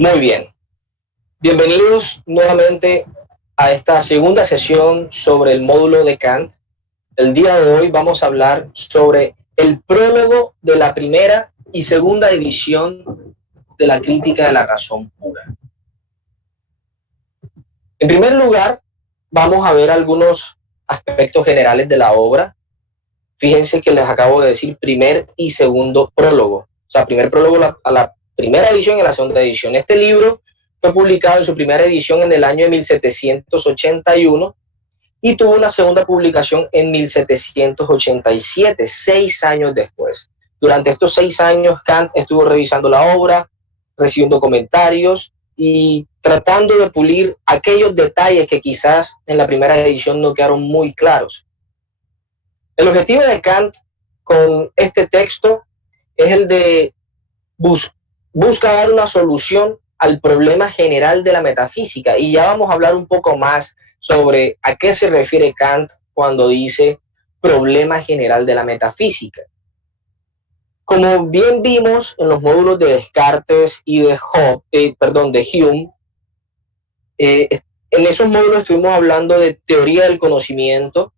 Muy bien, bienvenidos nuevamente a esta segunda sesión sobre el módulo de Kant. El día de hoy vamos a hablar sobre el prólogo de la primera y segunda edición de la Crítica de la Razón Pura. En primer lugar, vamos a ver algunos aspectos generales de la obra. Fíjense que les acabo de decir primer y segundo prólogo. O sea, primer prólogo a la primera edición y a la segunda edición. Este libro fue publicado en su primera edición en el año de 1781 y tuvo una segunda publicación en 1787, 6 años después. Durante estos 6 años, Kant estuvo revisando la obra, recibiendo comentarios y tratando de pulir aquellos detalles que quizás en la primera edición no quedaron muy claros. El objetivo de Kant con este texto es el de buscar dar una solución al problema general de la metafísica. Y ya vamos a hablar un poco más sobre a qué se refiere Kant cuando dice problema general de la metafísica. Como bien vimos en los módulos de Descartes y de Hume, en esos módulos estuvimos hablando de teoría del conocimiento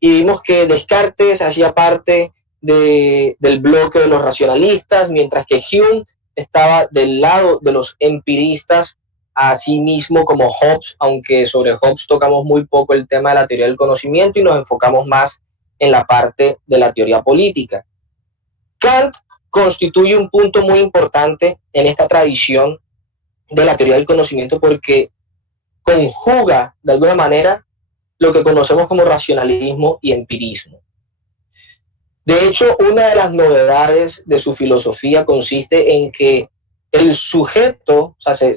y vimos que Descartes hacía parte del bloque de los racionalistas, mientras que Hume estaba del lado de los empiristas, así mismo como Hobbes, aunque sobre Hobbes tocamos muy poco el tema de la teoría del conocimiento y nos enfocamos más en la parte de la teoría política. Kant constituye un punto muy importante en esta tradición de la teoría del conocimiento porque conjuga de alguna manera lo que conocemos como racionalismo y empirismo. De hecho, una de las novedades de su filosofía consiste en que el sujeto, o sea,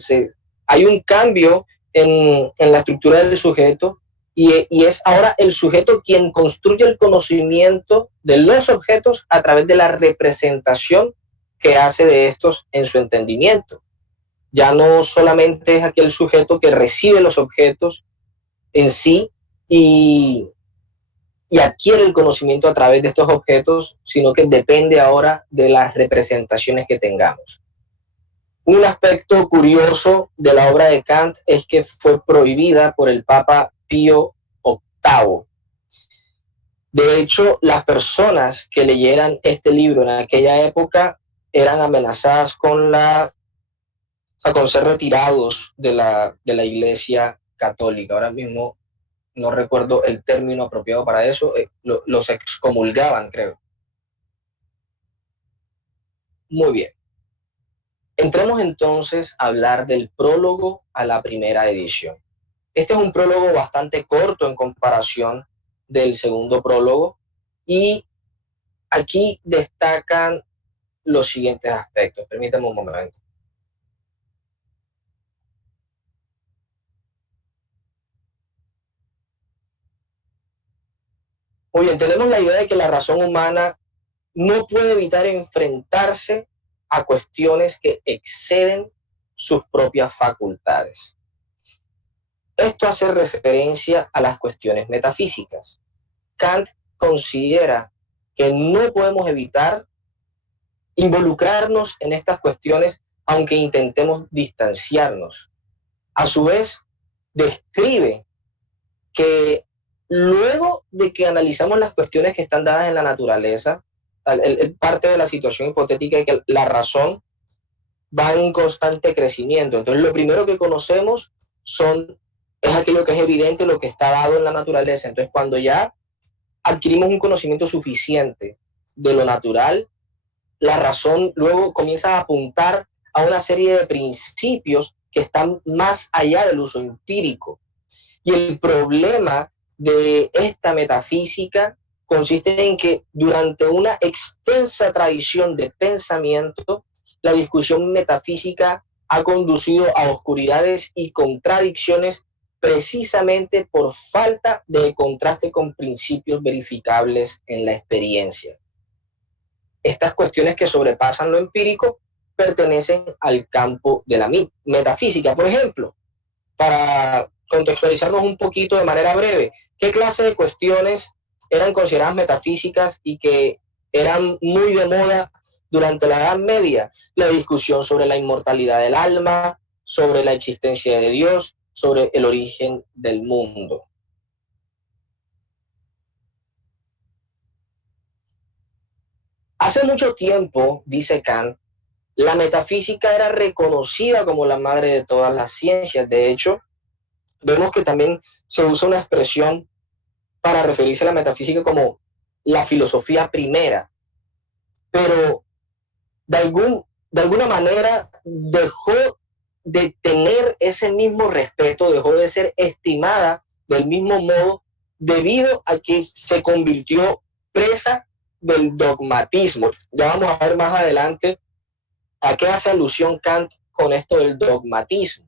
hay un cambio en la estructura del sujeto y es ahora el sujeto quien construye el conocimiento de los objetos a través de la representación que hace de estos en su entendimiento. Ya no solamente es aquel sujeto que recibe los objetos en sí y adquiere el conocimiento a través de estos objetos, sino que depende ahora de las representaciones que tengamos. Un aspecto curioso de la obra de Kant es que fue prohibida por el Papa Pío VIII. De hecho, las personas que leyeran este libro en aquella época eran amenazadas con ser retirados de la Iglesia Católica. Ahora mismo no recuerdo el término apropiado para eso, los excomulgaban, creo. Muy bien. Entremos entonces a hablar del prólogo a la primera edición. Este es un prólogo bastante corto en comparación del segundo prólogo y aquí destacan los siguientes aspectos. Permítanme un momento. Muy bien, tenemos la idea de que la razón humana no puede evitar enfrentarse a cuestiones que exceden sus propias facultades. Esto hace referencia a las cuestiones metafísicas. Kant considera que no podemos evitar involucrarnos en estas cuestiones aunque intentemos distanciarnos. A su vez, describe que luego de que analizamos las cuestiones que están dadas en la naturaleza, parte de la situación hipotética es que la razón va en constante crecimiento. Entonces, lo primero que conocemos es aquello que es evidente, lo que está dado en la naturaleza. Entonces, cuando ya adquirimos un conocimiento suficiente de lo natural, la razón luego comienza a apuntar a una serie de principios que están más allá del uso empírico. Y el problema de esta metafísica consiste en que durante una extensa tradición de pensamiento, la discusión metafísica ha conducido a oscuridades y contradicciones precisamente por falta de contraste con principios verificables en la experiencia. Estas cuestiones que sobrepasan lo empírico pertenecen al campo de la metafísica. Por ejemplo, para contextualizarnos un poquito de manera breve, ¿qué clase de cuestiones eran consideradas metafísicas y que eran muy de moda durante la Edad Media? La discusión sobre la inmortalidad del alma, sobre la existencia de Dios, sobre el origen del mundo. Hace mucho tiempo, dice Kant, la metafísica era reconocida como la madre de todas las ciencias. De hecho, vemos que también se usa una expresión para referirse a la metafísica como la filosofía primera, pero de alguna manera dejó de tener ese mismo respeto, dejó de ser estimada del mismo modo debido a que se convirtió presa del dogmatismo. Ya vamos a ver más adelante a qué hace alusión Kant con esto del dogmatismo.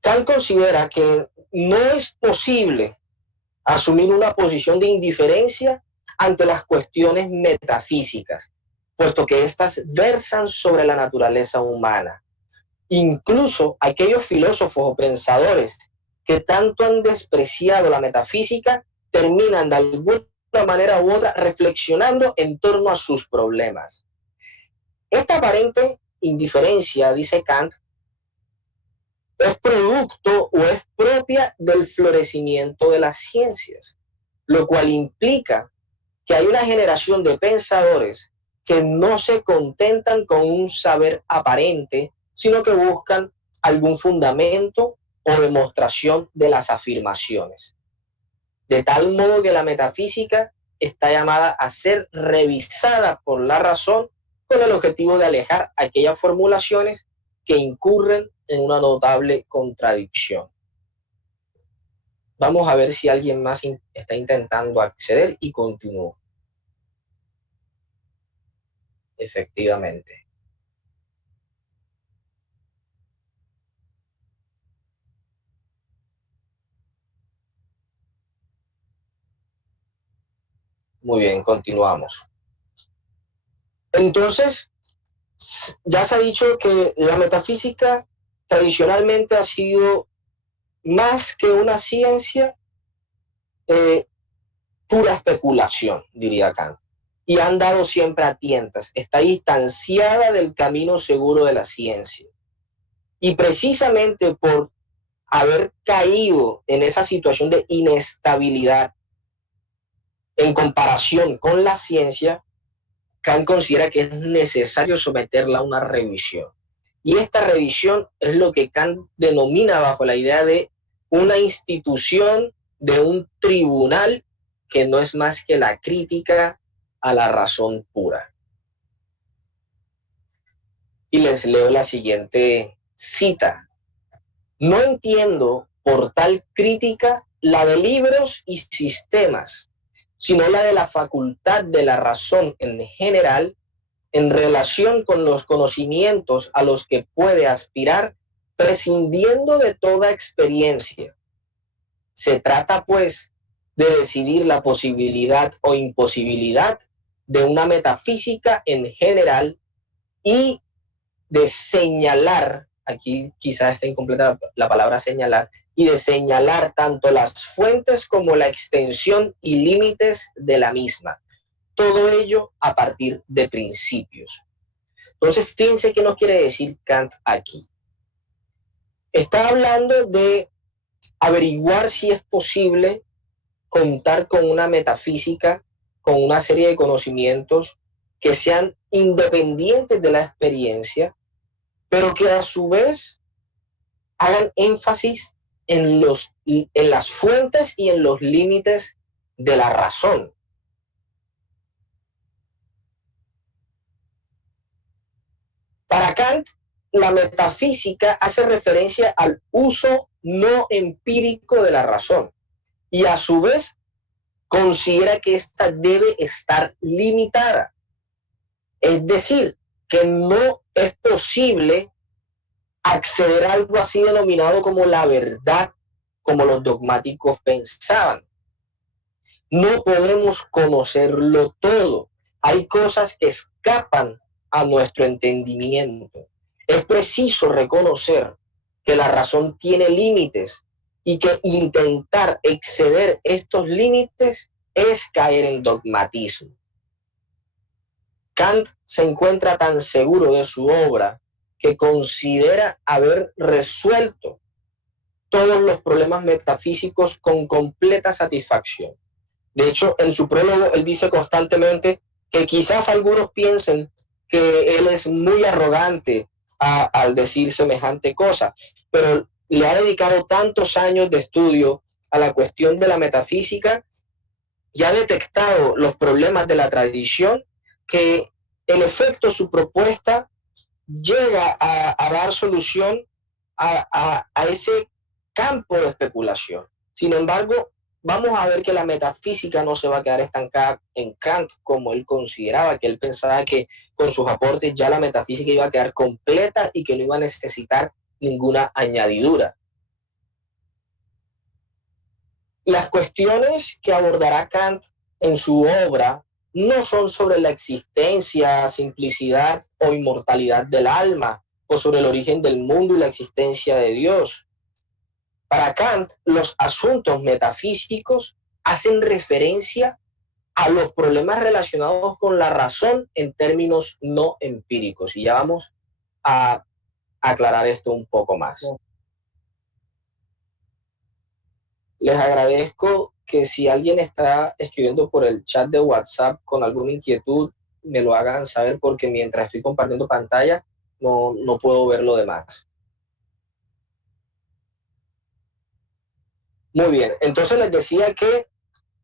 Kant considera que no es posible asumir una posición de indiferencia ante las cuestiones metafísicas, puesto que éstas versan sobre la naturaleza humana. Incluso aquellos filósofos o pensadores que tanto han despreciado la metafísica terminan de alguna manera u otra reflexionando en torno a sus problemas. Esta aparente indiferencia, dice Kant, es producto o es propia del florecimiento de las ciencias, lo cual implica que hay una generación de pensadores que no se contentan con un saber aparente, sino que buscan algún fundamento o demostración de las afirmaciones. De tal modo que la metafísica está llamada a ser revisada por la razón con el objetivo de alejar aquellas formulaciones que incurren en una notable contradicción. Vamos a ver si alguien más está intentando acceder y continúo. Efectivamente. Muy bien, continuamos. Entonces, ya se ha dicho que la metafísica tradicionalmente ha sido más que una ciencia, pura especulación, diría Kant. Y ha andado siempre a tientas, está distanciada del camino seguro de la ciencia. Y precisamente por haber caído en esa situación de inestabilidad en comparación con la ciencia, Kant considera que es necesario someterla a una revisión. Y esta revisión es lo que Kant denomina bajo la idea de una institución, de un tribunal que no es más que la crítica a la razón pura. Y les leo la siguiente cita. No entiendo por tal crítica la de libros y sistemas, sino la de la facultad de la razón en general en relación con los conocimientos a los que puede aspirar, prescindiendo de toda experiencia. Se trata, pues, de decidir la posibilidad o imposibilidad de una metafísica en general y de señalar, aquí quizás está incompleta la palabra señalar, y de señalar tanto las fuentes como la extensión y límites de la misma. Todo ello a partir de principios. Entonces, fíjense qué nos quiere decir Kant aquí. Está hablando de averiguar si es posible contar con una metafísica, con una serie de conocimientos que sean independientes de la experiencia, pero que a su vez hagan énfasis en las fuentes y en los límites de la razón. Para Kant, la metafísica hace referencia al uso no empírico de la razón y a su vez considera que ésta debe estar limitada. Es decir, que no es posible acceder a algo así denominado como la verdad, como los dogmáticos pensaban. No podemos conocerlo todo. Hay cosas que escapan a nuestro entendimiento. Es preciso reconocer que la razón tiene límites y que intentar exceder estos límites es caer en dogmatismo. Kant se encuentra tan seguro de su obra que considera haber resuelto todos los problemas metafísicos con completa satisfacción. De hecho, en su prólogo, él dice constantemente que quizás algunos piensen que él es muy arrogante al decir semejante cosa, pero le ha dedicado tantos años de estudio a la cuestión de la metafísica y ha detectado los problemas de la tradición que, en efecto, su propuesta llega a dar solución a ese campo de especulación. Sin embargo, vamos a ver que la metafísica no se va a quedar estancada en Kant como él consideraba, que él pensaba que con sus aportes ya la metafísica iba a quedar completa y que no iba a necesitar ninguna añadidura. Las cuestiones que abordará Kant en su obra no son sobre la existencia, simplicidad o inmortalidad del alma, o sobre el origen del mundo y la existencia de Dios. Para Kant, los asuntos metafísicos hacen referencia a los problemas relacionados con la razón en términos no empíricos. Y ya vamos a aclarar esto un poco más. Les agradezco que si alguien está escribiendo por el chat de WhatsApp con alguna inquietud, me lo hagan saber, porque mientras estoy compartiendo pantalla no puedo ver lo demás. Muy bien, entonces les decía que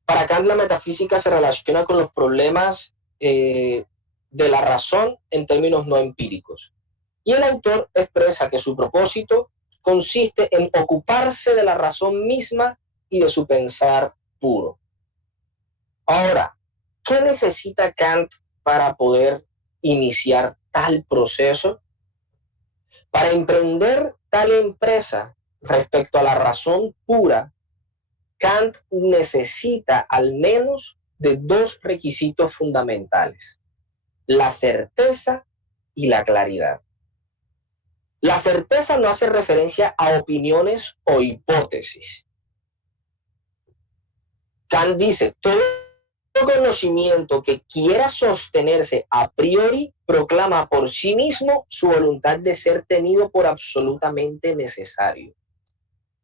para Kant la metafísica se relaciona con los problemas de la razón en términos no empíricos. Y el autor expresa que su propósito consiste en ocuparse de la razón misma y de su pensar puro. Ahora, ¿qué necesita Kant para poder iniciar tal proceso? Para emprender tal empresa respecto a la razón pura, Kant necesita al menos de dos requisitos fundamentales: la certeza y la claridad. La certeza no hace referencia a opiniones o hipótesis. Kant dice, todo conocimiento que quiera sostenerse a priori proclama por sí mismo su voluntad de ser tenido por absolutamente necesario.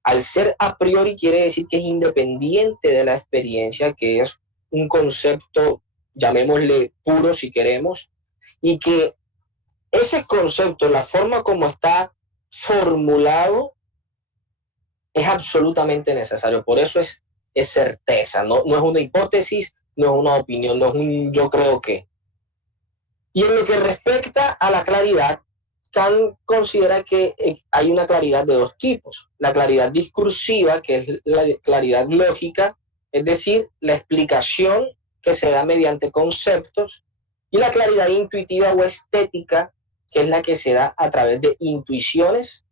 Al ser a priori quiere decir que es independiente de la experiencia, que es un concepto, llamémosle puro si queremos, y que ese concepto, la forma como está formulado, es absolutamente necesario. Por eso es certeza, no es una hipótesis, no es una opinión, no es un yo creo que. Y en lo que respecta a la claridad, Kant considera que hay una claridad de dos tipos: la claridad discursiva, que es la claridad lógica, es decir, la explicación que se da mediante conceptos, y la claridad intuitiva o estética, que es la que se da a través de intuiciones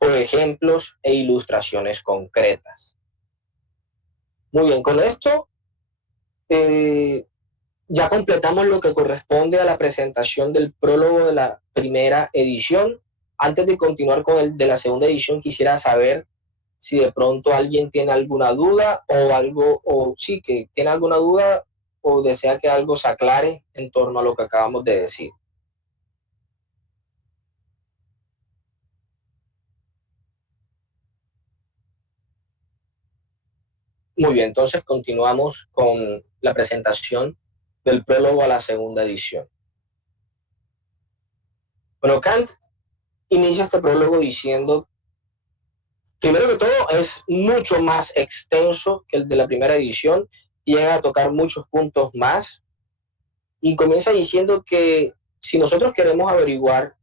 o ejemplos e ilustraciones concretas. Muy bien, con esto ya completamos lo que corresponde a la presentación del prólogo de la primera edición. Antes de continuar con el de la segunda edición, quisiera saber si de pronto alguien tiene alguna duda o algo, o sí, que tiene alguna duda o desea que algo se aclare en torno a lo que acabamos de decir. Muy bien, entonces continuamos con la presentación del prólogo a la segunda edición. Bueno, Kant inicia este prólogo diciendo, primero que todo, es mucho más extenso que el de la primera edición, llega a tocar muchos puntos más, y comienza diciendo que si nosotros queremos averiguar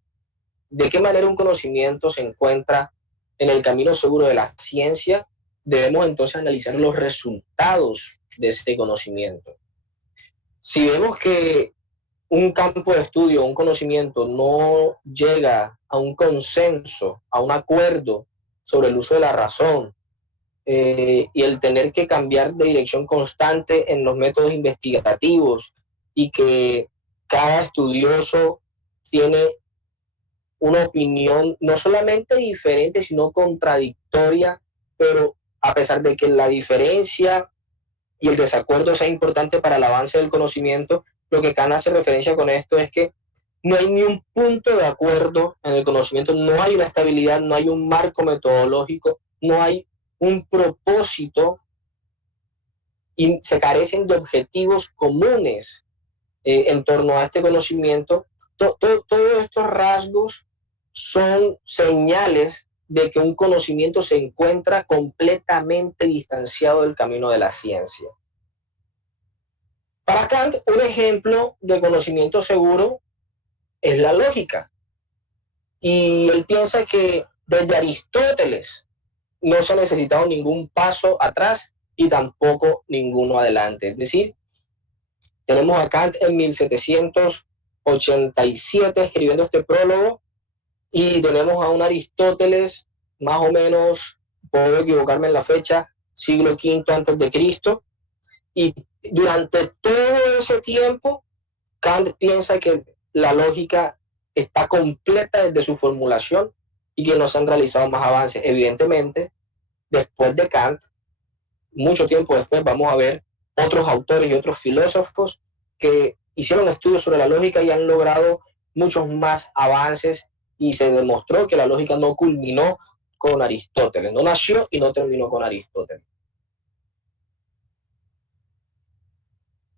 de qué manera un conocimiento se encuentra en el camino seguro de la ciencia, debemos entonces analizar los resultados de ese conocimiento. Si vemos que un campo de estudio, un conocimiento no llega a un consenso, a un acuerdo sobre el uso de la razón, y el tener que cambiar de dirección constante en los métodos investigativos, y que cada estudioso tiene una opinión no solamente diferente, sino contradictoria, pero a pesar de que la diferencia y el desacuerdo sea importante para el avance del conocimiento, lo que Kant hace referencia con esto es que no hay ni un punto de acuerdo en el conocimiento, no hay una estabilidad, no hay un marco metodológico, no hay un propósito y se carecen de objetivos comunes en torno a este conocimiento. Todos estos rasgos son señales de que un conocimiento se encuentra completamente distanciado del camino de la ciencia. Para Kant, un ejemplo de conocimiento seguro es la lógica. Y él piensa que desde Aristóteles no se ha necesitado ningún paso atrás y tampoco ninguno adelante. Es decir, tenemos a Kant en 1787 escribiendo este prólogo y tenemos a un Aristóteles más o menos, puedo equivocarme en la fecha, siglo V antes de Cristo, y durante todo ese tiempo Kant piensa que la lógica está completa desde su formulación y que no se han realizado más avances. Evidentemente, después de Kant, mucho tiempo después, vamos a ver otros autores y otros filósofos que hicieron estudios sobre la lógica y han logrado muchos más avances, y se demostró que la lógica no culminó con Aristóteles, no nació y no terminó con Aristóteles.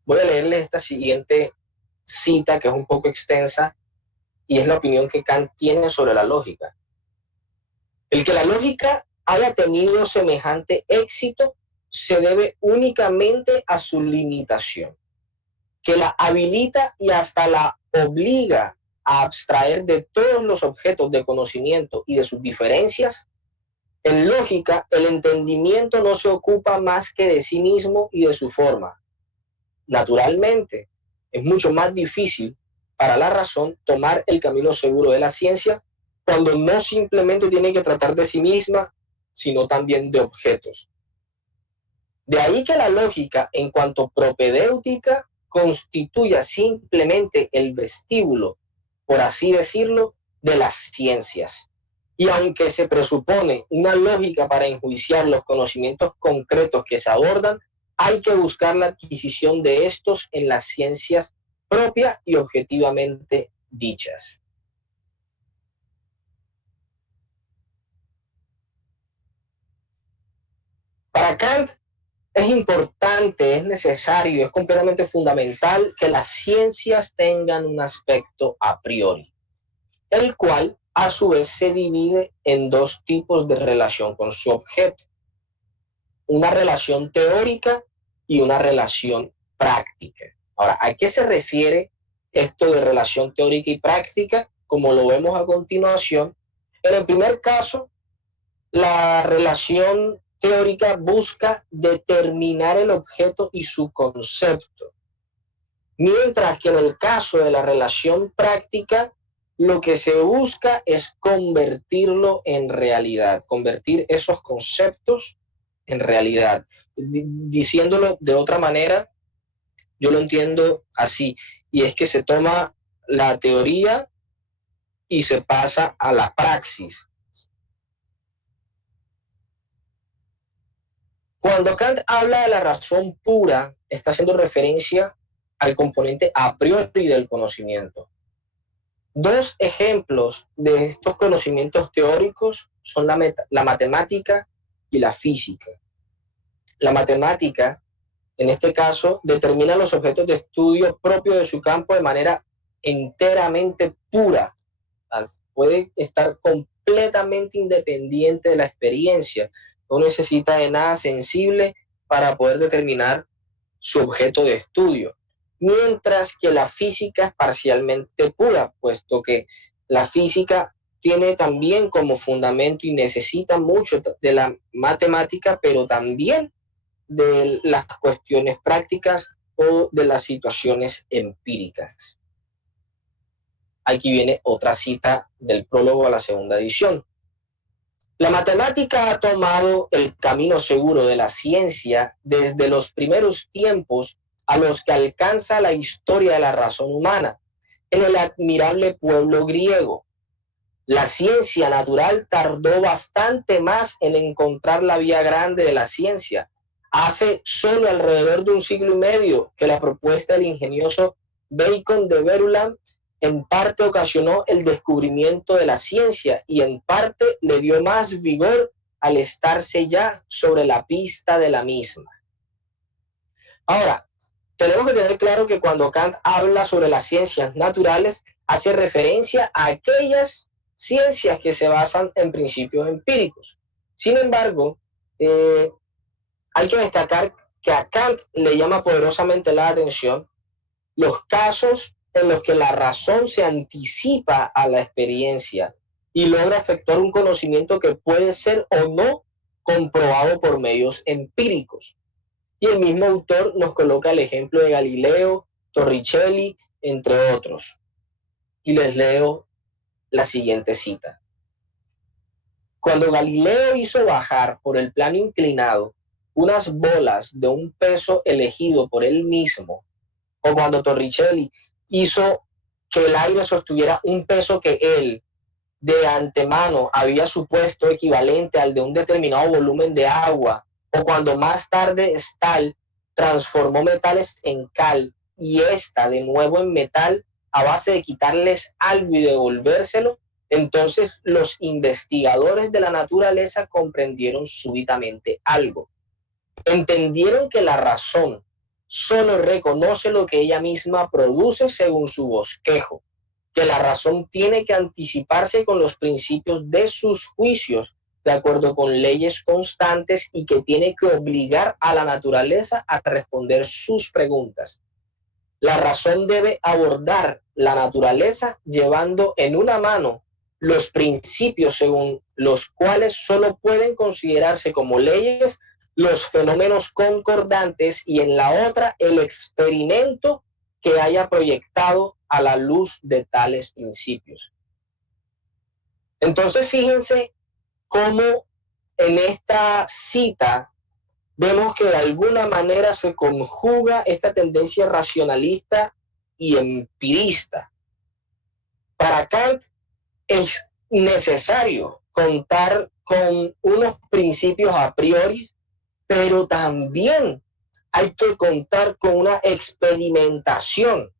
Voy a leerles esta siguiente cita, que es un poco extensa, y es la opinión que Kant tiene sobre la lógica. El que la lógica haya tenido semejante éxito se debe únicamente a su limitación, que la habilita y hasta la obliga a abstraer de todos los objetos de conocimiento y de sus diferencias. En lógica, el entendimiento no se ocupa más que de sí mismo y de su forma. Naturalmente, es mucho más difícil para la razón tomar el camino seguro de la ciencia cuando no simplemente tiene que tratar de sí misma, sino también de objetos. De ahí que la lógica, en cuanto propedéutica, constituya simplemente el vestíbulo, por así decirlo, de las ciencias. Y aunque se presupone una lógica para enjuiciar los conocimientos concretos que se abordan, hay que buscar la adquisición de estos en las ciencias propias y objetivamente dichas. Para Kant es importante, es necesario, es completamente fundamental que las ciencias tengan un aspecto a priori, el cual a su vez se divide en dos tipos de relación con su objeto: una relación teórica y una relación práctica. Ahora, ¿a qué se refiere esto de relación teórica y práctica? Como lo vemos a continuación, en el primer caso, la relación teórica busca determinar el objeto y su concepto, mientras que en el caso de la relación práctica, lo que se busca es convertirlo en realidad, convertir esos conceptos en realidad. Diciéndolo de otra manera, yo lo entiendo así, y es que se toma la teoría y se pasa a la praxis. Cuando Kant habla de la razón pura, está haciendo referencia al componente a priori del conocimiento. Dos ejemplos de estos conocimientos teóricos son la matemática y la física. La matemática, en este caso, determina los objetos de estudio propios de su campo de manera enteramente pura. Puede estar completamente independiente de la experiencia. No necesita de nada sensible para poder determinar su objeto de estudio. Mientras que la física es parcialmente pura, puesto que la física tiene también como fundamento y necesita mucho de la matemática, pero también de las cuestiones prácticas o de las situaciones empíricas. Aquí viene otra cita del prólogo a la segunda edición. La matemática ha tomado el camino seguro de la ciencia desde los primeros tiempos a los que alcanza la historia de la razón humana, en el admirable pueblo griego. La ciencia natural tardó bastante más en encontrar la vía grande de la ciencia. Hace solo alrededor de un siglo y medio que la propuesta del ingenioso Bacon de Verulam en parte ocasionó el descubrimiento de la ciencia y en parte le dio más vigor al estarse ya sobre la pista de la misma. Ahora, tenemos que tener claro que cuando Kant habla sobre las ciencias naturales, hace referencia a aquellas ciencias que se basan en principios empíricos. Sin embargo, hay que destacar que a Kant le llama poderosamente la atención los casos en los que la razón se anticipa a la experiencia y logra efectuar un conocimiento que puede ser o no comprobado por medios empíricos. Y el mismo autor nos coloca el ejemplo de Galileo, Torricelli, entre otros. Y les leo la siguiente cita. Cuando Galileo hizo bajar por el plano inclinado unas bolas de un peso elegido por él mismo, o cuando Torricelli hizo que el aire sostuviera un peso que él de antemano había supuesto equivalente al de un determinado volumen de agua, o cuando más tarde Stahl transformó metales en cal y esta de nuevo en metal a base de quitarles algo y devolvérselo, entonces los investigadores de la naturaleza comprendieron súbitamente algo. Entendieron que la razón solo reconoce lo que ella misma produce según su bosquejo, que la razón tiene que anticiparse con los principios de sus juicios, de acuerdo con leyes constantes, y que tiene que obligar a la naturaleza a responder sus preguntas. La razón debe abordar la naturaleza llevando en una mano los principios según los cuales solo pueden considerarse como leyes los fenómenos concordantes y en la otra el experimento que haya proyectado a la luz de tales principios. Entonces fíjense cómo en esta cita vemos que de alguna manera se conjuga esta tendencia racionalista y empirista. Para Kant es necesario contar con unos principios a priori, pero también hay que contar con una experimentación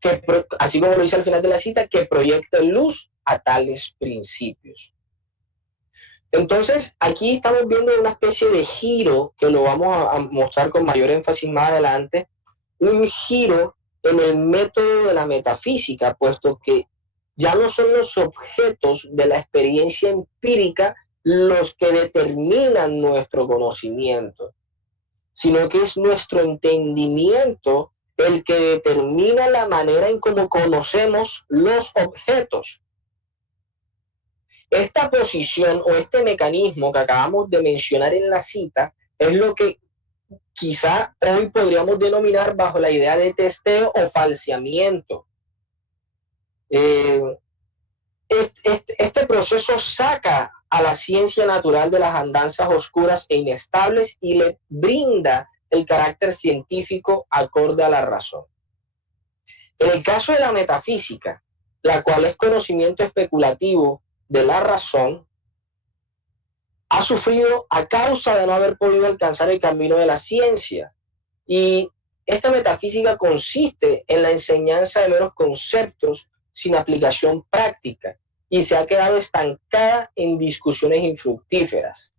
que, así como lo dice al final de la cita, que proyecte luz a tales principios. Entonces, aquí estamos viendo una especie de giro que lo vamos a mostrar con mayor énfasis más adelante, un giro en el método de la metafísica, puesto que ya no son los objetos de la experiencia empírica los que determinan nuestro conocimiento, sino que es nuestro entendimiento el que determina la manera en cómo conocemos los objetos. Esta posición o este mecanismo que acabamos de mencionar en la cita es lo que quizá hoy podríamos denominar bajo la idea de testeo o falseamiento. Este proceso saca a la ciencia natural de las andanzas oscuras e inestables y le brinda el carácter científico acorde a la razón. En el caso de la metafísica, la cual es conocimiento especulativo de la razón, ha sufrido a causa de no haber podido alcanzar el camino de la ciencia. Y esta metafísica consiste en la enseñanza de meros conceptos sin aplicación práctica y se ha quedado estancada en discusiones infructíferas.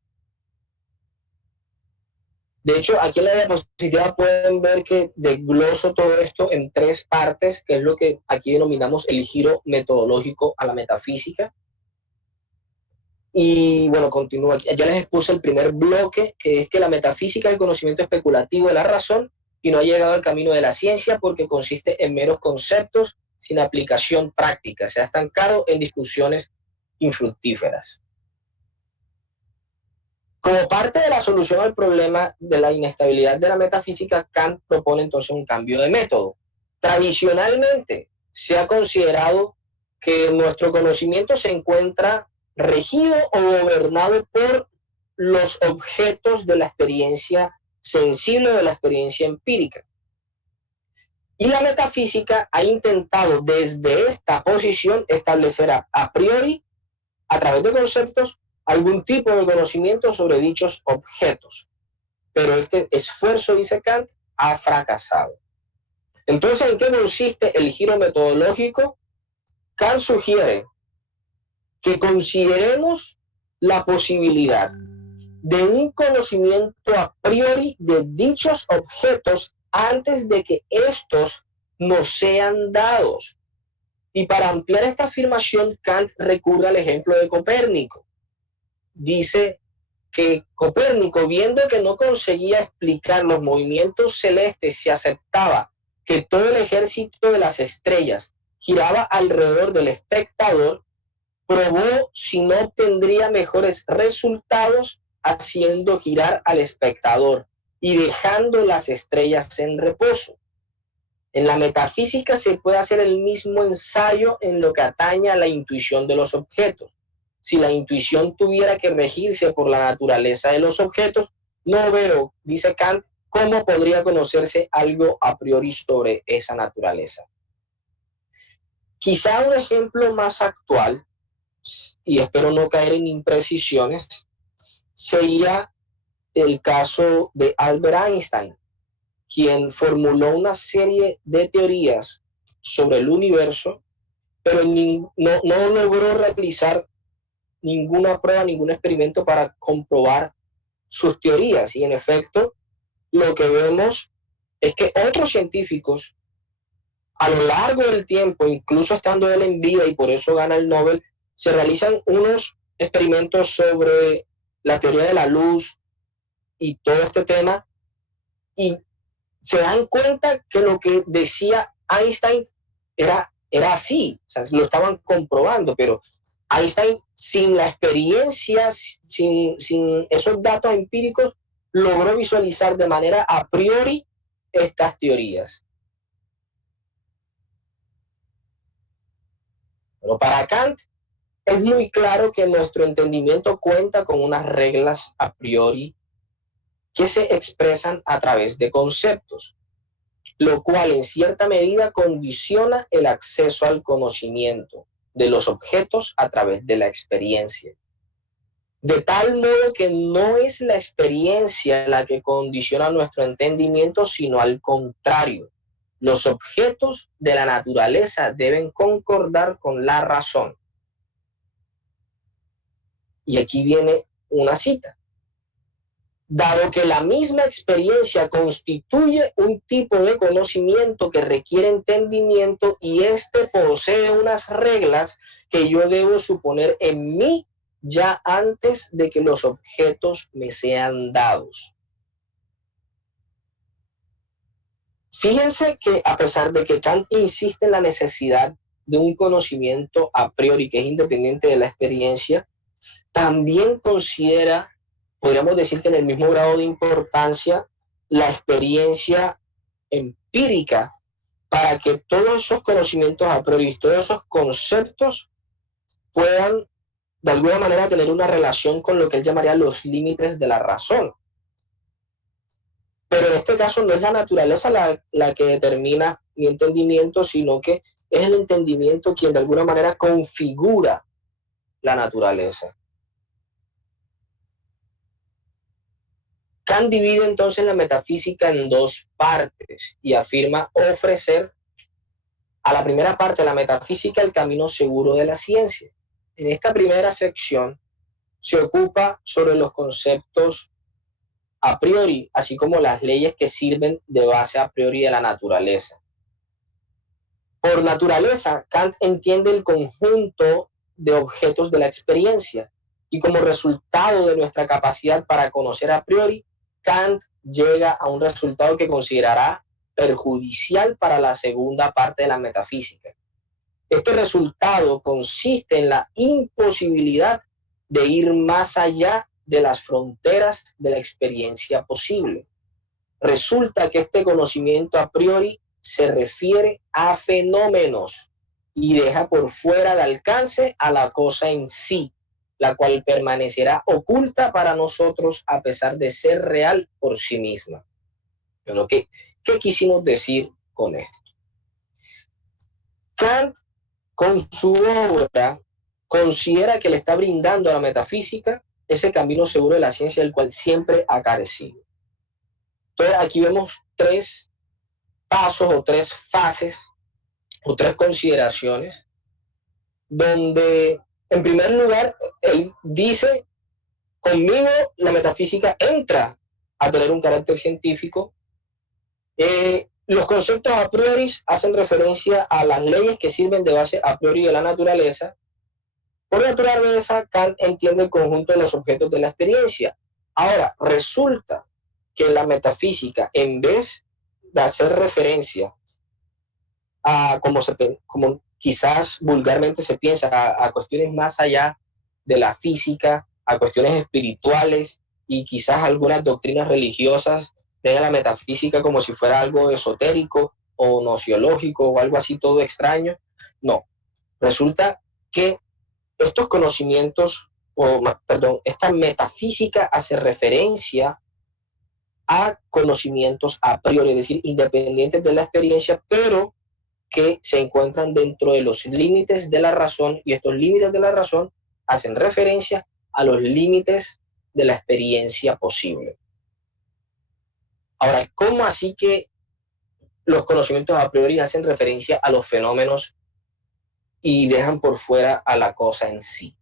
De hecho, aquí en la diapositiva pueden ver que desgloso todo esto en 3 partes, que es lo que aquí denominamos el giro metodológico a la metafísica. Y bueno, continúo aquí. Ya les expuse el primer bloque, que es que la metafísica es el conocimiento especulativo de la razón y no ha llegado al camino de la ciencia porque consiste en meros conceptos sin aplicación práctica. Se ha estancado en discusiones infructíferas. Como parte de la solución al problema de la inestabilidad de la metafísica, Kant propone entonces un cambio de método. Tradicionalmente se ha considerado que nuestro conocimiento se encuentra regido o gobernado por los objetos de la experiencia sensible o de la experiencia empírica. Y la metafísica ha intentado desde esta posición establecer a priori, a través de conceptos, algún tipo de conocimiento sobre dichos objetos. Pero este esfuerzo, dice Kant, ha fracasado. Entonces, ¿en qué consiste el giro metodológico? Kant sugiere que consideremos la posibilidad de un conocimiento a priori de dichos objetos antes de que estos nos sean dados. Y para ampliar esta afirmación, Kant recurre al ejemplo de Copérnico. Dice que Copérnico, viendo que no conseguía explicar los movimientos celestes si aceptaba que todo el ejército de las estrellas giraba alrededor del espectador, probó si no obtendría mejores resultados haciendo girar al espectador y dejando las estrellas en reposo. En la metafísica se puede hacer el mismo ensayo en lo que atañe a la intuición de los objetos. Si la intuición tuviera que regirse por la naturaleza de los objetos, no veo, dice Kant, cómo podría conocerse algo a priori sobre esa naturaleza. Quizá un ejemplo más actual, y espero no caer en imprecisiones, sería el caso de Albert Einstein, quien formuló una serie de teorías sobre el universo, pero no logró realizar ninguna prueba, ningún experimento para comprobar sus teorías. Y en efecto, lo que vemos es que otros científicos, a lo largo del tiempo, incluso estando él en vida y por eso gana el Nobel, se realizan unos experimentos sobre la teoría de la luz y todo este tema, y se dan cuenta que lo que decía Einstein era así, o sea, lo estaban comprobando, pero Einstein, sin la experiencia, sin esos datos empíricos, logró visualizar de manera a priori estas teorías. Pero para Kant es muy claro que nuestro entendimiento cuenta con unas reglas a priori que se expresan a través de conceptos, lo cual en cierta medida condiciona el acceso al conocimiento de los objetos a través de la experiencia. De tal modo que no es la experiencia la que condiciona nuestro entendimiento, sino al contrario. Los objetos de la naturaleza deben concordar con la razón. Y aquí viene una cita. Dado que la misma experiencia constituye un tipo de conocimiento que requiere entendimiento y éste posee unas reglas que yo debo suponer en mí ya antes de que los objetos me sean dados. Fíjense que a pesar de que Kant insiste en la necesidad de un conocimiento a priori que es independiente de la experiencia, también considera, podríamos decir que en el mismo grado de importancia, la experiencia empírica para que todos esos conocimientos a priori, todos esos conceptos puedan de alguna manera tener una relación con lo que él llamaría los límites de la razón. Pero en este caso no es la naturaleza la que determina mi entendimiento, sino que es el entendimiento quien de alguna manera configura la naturaleza. Kant divide entonces la metafísica en dos partes y afirma ofrecer a la primera parte de la metafísica el camino seguro de la ciencia. En esta primera sección se ocupa sobre los conceptos a priori, así como las leyes que sirven de base a priori de la naturaleza. Por naturaleza, Kant entiende el conjunto de objetos de la experiencia y como resultado de nuestra capacidad para conocer a priori, Kant llega a un resultado que considerará perjudicial para la segunda parte de la metafísica. Este resultado consiste en la imposibilidad de ir más allá de las fronteras de la experiencia posible. Resulta que este conocimiento a priori se refiere a fenómenos y deja por fuera de alcance a la cosa en sí, la cual permanecerá oculta para nosotros a pesar de ser real por sí misma. Bueno, ¿qué quisimos decir con esto? Kant, con su obra, considera que le está brindando a la metafísica ese camino seguro de la ciencia del cual siempre ha carecido. Entonces aquí vemos tres pasos o 3 fases o 3 consideraciones, donde en primer lugar él dice, conmigo la metafísica entra a tener un carácter científico. Los conceptos a priori hacen referencia a las leyes que sirven de base a priori de la naturaleza. Por naturaleza, Kant entiende el conjunto de los objetos de la experiencia. Ahora, resulta que la metafísica, en vez de hacer referencia a, como quizás vulgarmente se piensa, a cuestiones más allá de la física, a cuestiones espirituales y quizás algunas doctrinas religiosas, ven a la metafísica como si fuera algo esotérico o nociológico o algo así todo extraño. No, resulta que estos conocimientos, esta metafísica hace referencia a conocimientos a priori, es decir, independientes de la experiencia, pero que se encuentran dentro de los límites de la razón, y estos límites de la razón hacen referencia a los límites de la experiencia posible. Ahora, ¿cómo así que los conocimientos a priori hacen referencia a los fenómenos y dejan por fuera a la cosa en sí?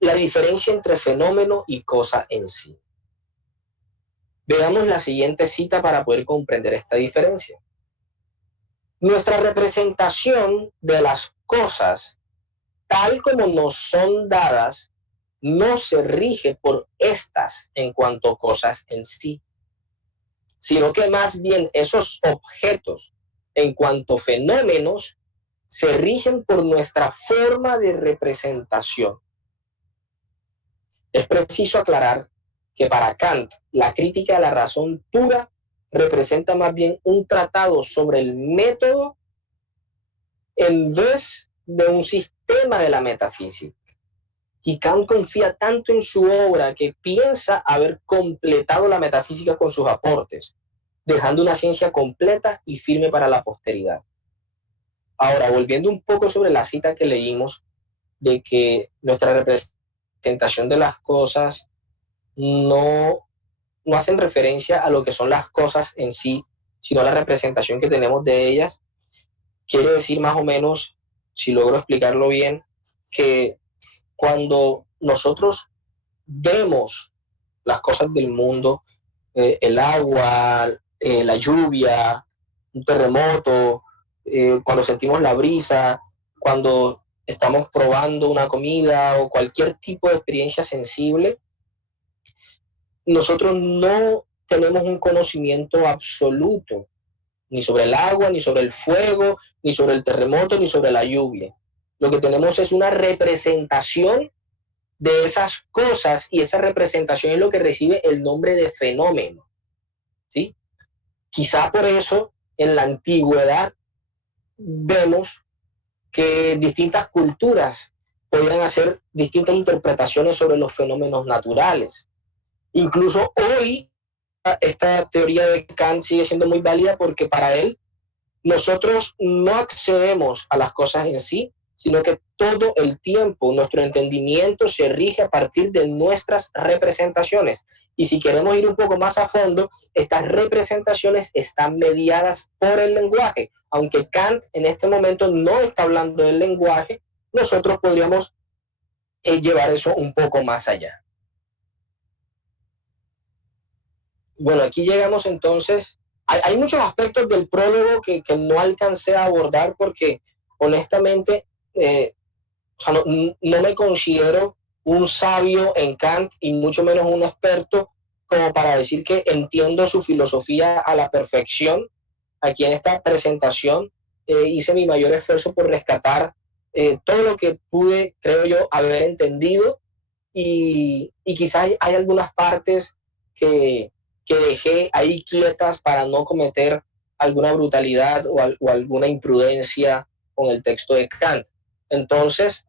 La diferencia entre fenómeno y cosa en sí. Veamos la siguiente cita para poder comprender esta diferencia. Nuestra representación de las cosas, tal como nos son dadas, no se rige por estas en cuanto a cosas en sí, sino que más bien esos objetos, en cuanto a fenómenos, se rigen por nuestra forma de representación. Es preciso aclarar que para Kant la crítica a la razón pura representa más bien un tratado sobre el método en vez de un sistema de la metafísica. Y Kant confía tanto en su obra que piensa haber completado la metafísica con sus aportes, dejando una ciencia completa y firme para la posteridad. Ahora, volviendo un poco sobre la cita que leímos, de que nuestra representación de las cosas no hacen referencia a lo que son las cosas en sí, sino a la representación que tenemos de ellas. Quiere decir más o menos, si logro explicarlo bien, que cuando nosotros vemos las cosas del mundo, el agua, la lluvia, un terremoto, cuando sentimos la brisa, cuando estamos probando una comida o cualquier tipo de experiencia sensible, nosotros no tenemos un conocimiento absoluto ni sobre el agua, ni sobre el fuego, ni sobre el terremoto, ni sobre la lluvia. Lo que tenemos es una representación de esas cosas, y esa representación es lo que recibe el nombre de fenómeno, ¿sí? Quizá por eso en la antigüedad vemos que distintas culturas podían hacer distintas interpretaciones sobre los fenómenos naturales. Incluso hoy esta teoría de Kant sigue siendo muy válida, porque para él nosotros no accedemos a las cosas en sí, sino que todo el tiempo nuestro entendimiento se rige a partir de nuestras representaciones. Y si queremos ir un poco más a fondo, estas representaciones están mediadas por el lenguaje. Aunque Kant en este momento no está hablando del lenguaje, nosotros podríamos llevar eso un poco más allá. Bueno, aquí llegamos entonces. Hay muchos aspectos del prólogo que no alcancé a abordar porque honestamente no me considero un sabio en Kant y mucho menos un experto como para decir que entiendo su filosofía a la perfección. Aquí en esta presentación hice mi mayor esfuerzo por rescatar todo lo que pude, creo yo, haber entendido, y quizás hay algunas partes que dejé ahí quietas para no cometer alguna brutalidad o alguna imprudencia con el texto de Kant. Entonces,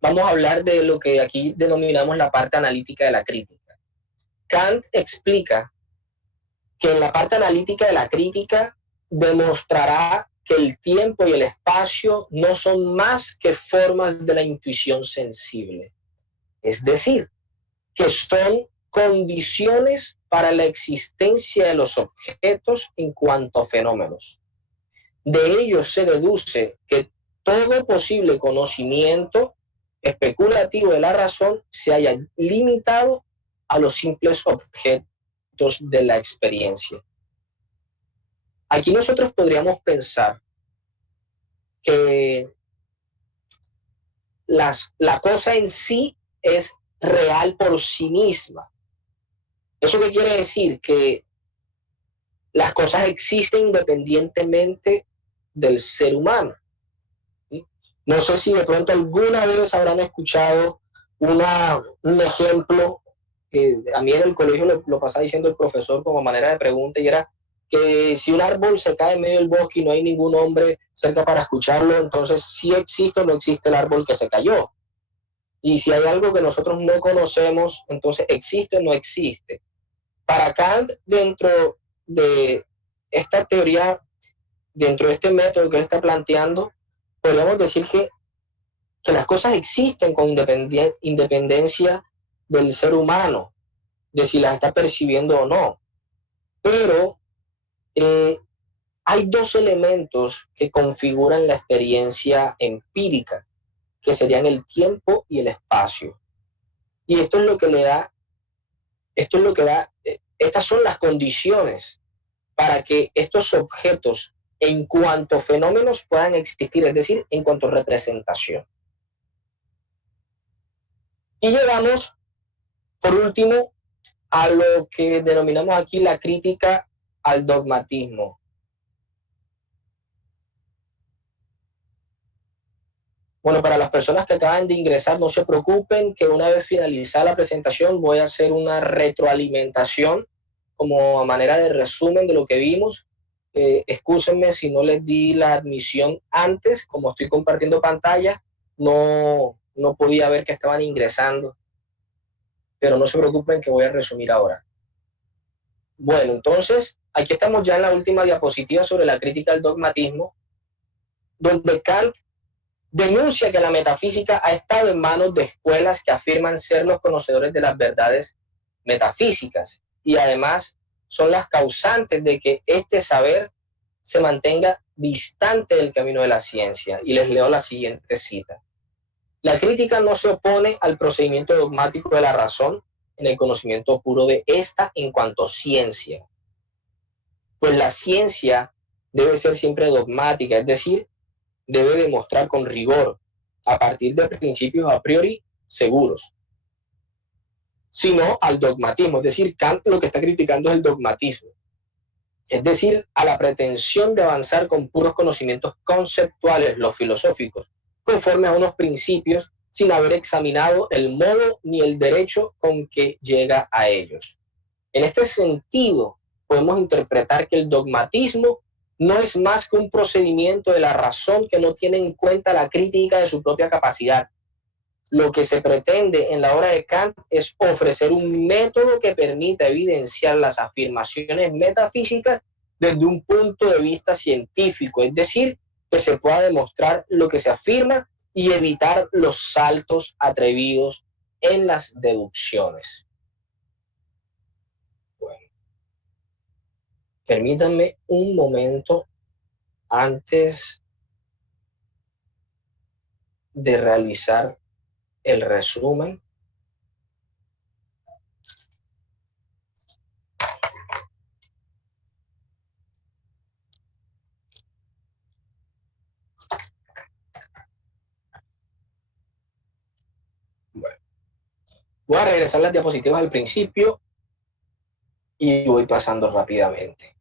vamos a hablar de lo que aquí denominamos la parte analítica de la crítica. Kant explica que en la parte analítica de la crítica demostrará que el tiempo y el espacio no son más que formas de la intuición sensible. Es decir, que son condiciones para la existencia de los objetos en cuanto a fenómenos. De ello se deduce que todo posible conocimiento especulativo de la razón se haya limitado a los simples objetos de la experiencia. Aquí nosotros podríamos pensar que la cosa en sí es real por sí misma. ¿Eso qué quiere decir? Que las cosas existen independientemente del ser humano. ¿Sí? No sé si de pronto alguna vez habrán escuchado un ejemplo que a mí en el colegio lo pasaba diciendo el profesor como manera de pregunta, y era que si un árbol se cae en medio del bosque y no hay ningún hombre cerca para escucharlo, entonces sí existe o no existe el árbol que se cayó. Y si hay algo que nosotros no conocemos, entonces existe o no existe. Para Kant, dentro de esta teoría, dentro de este método que él está planteando, podríamos decir que las cosas existen con independencia del ser humano, de si las está percibiendo o no. Pero hay dos elementos que configuran la experiencia empírica, que serían el tiempo y el espacio. Y esto es lo que le da, estas son las condiciones para que estos objetos en cuanto fenómenos puedan existir, es decir, en cuanto representación. Y llegamos, por último, a lo que denominamos aquí la crítica al dogmatismo. Bueno, para las personas que acaban de ingresar, no se preocupen, que una vez finalizada la presentación voy a hacer una retroalimentación como a manera de resumen de lo que vimos. Excúsenme si no les di la admisión antes, como estoy compartiendo pantalla, no podía ver que estaban ingresando, pero no se preocupen que voy a resumir ahora. Bueno, entonces, aquí estamos ya en la última diapositiva sobre la crítica al dogmatismo, donde Kant denuncia que la metafísica ha estado en manos de escuelas que afirman ser los conocedores de las verdades metafísicas y además son las causantes de que este saber se mantenga distante del camino de la ciencia. Y les leo la siguiente cita. La crítica no se opone al procedimiento dogmático de la razón en el conocimiento puro de esta en cuanto ciencia, pues la ciencia debe ser siempre dogmática, es decir, debe demostrar con rigor, a partir de principios a priori seguros, sino al dogmatismo. Es decir, Kant lo que está criticando es el dogmatismo, es decir, a la pretensión de avanzar con puros conocimientos conceptuales, los filosóficos, conforme a unos principios, sin haber examinado el modo ni el derecho con que llega a ellos. En este sentido, podemos interpretar que el dogmatismo no es más que un procedimiento de la razón que no tiene en cuenta la crítica de su propia capacidad. Lo que se pretende en la obra de Kant es ofrecer un método que permita evidenciar las afirmaciones metafísicas desde un punto de vista científico, es decir, que se pueda demostrar lo que se afirma y evitar los saltos atrevidos en las deducciones. Bueno, permítanme un momento antes de realizar el resumen. Bueno, voy a regresar las diapositivas al principio y voy pasando rápidamente.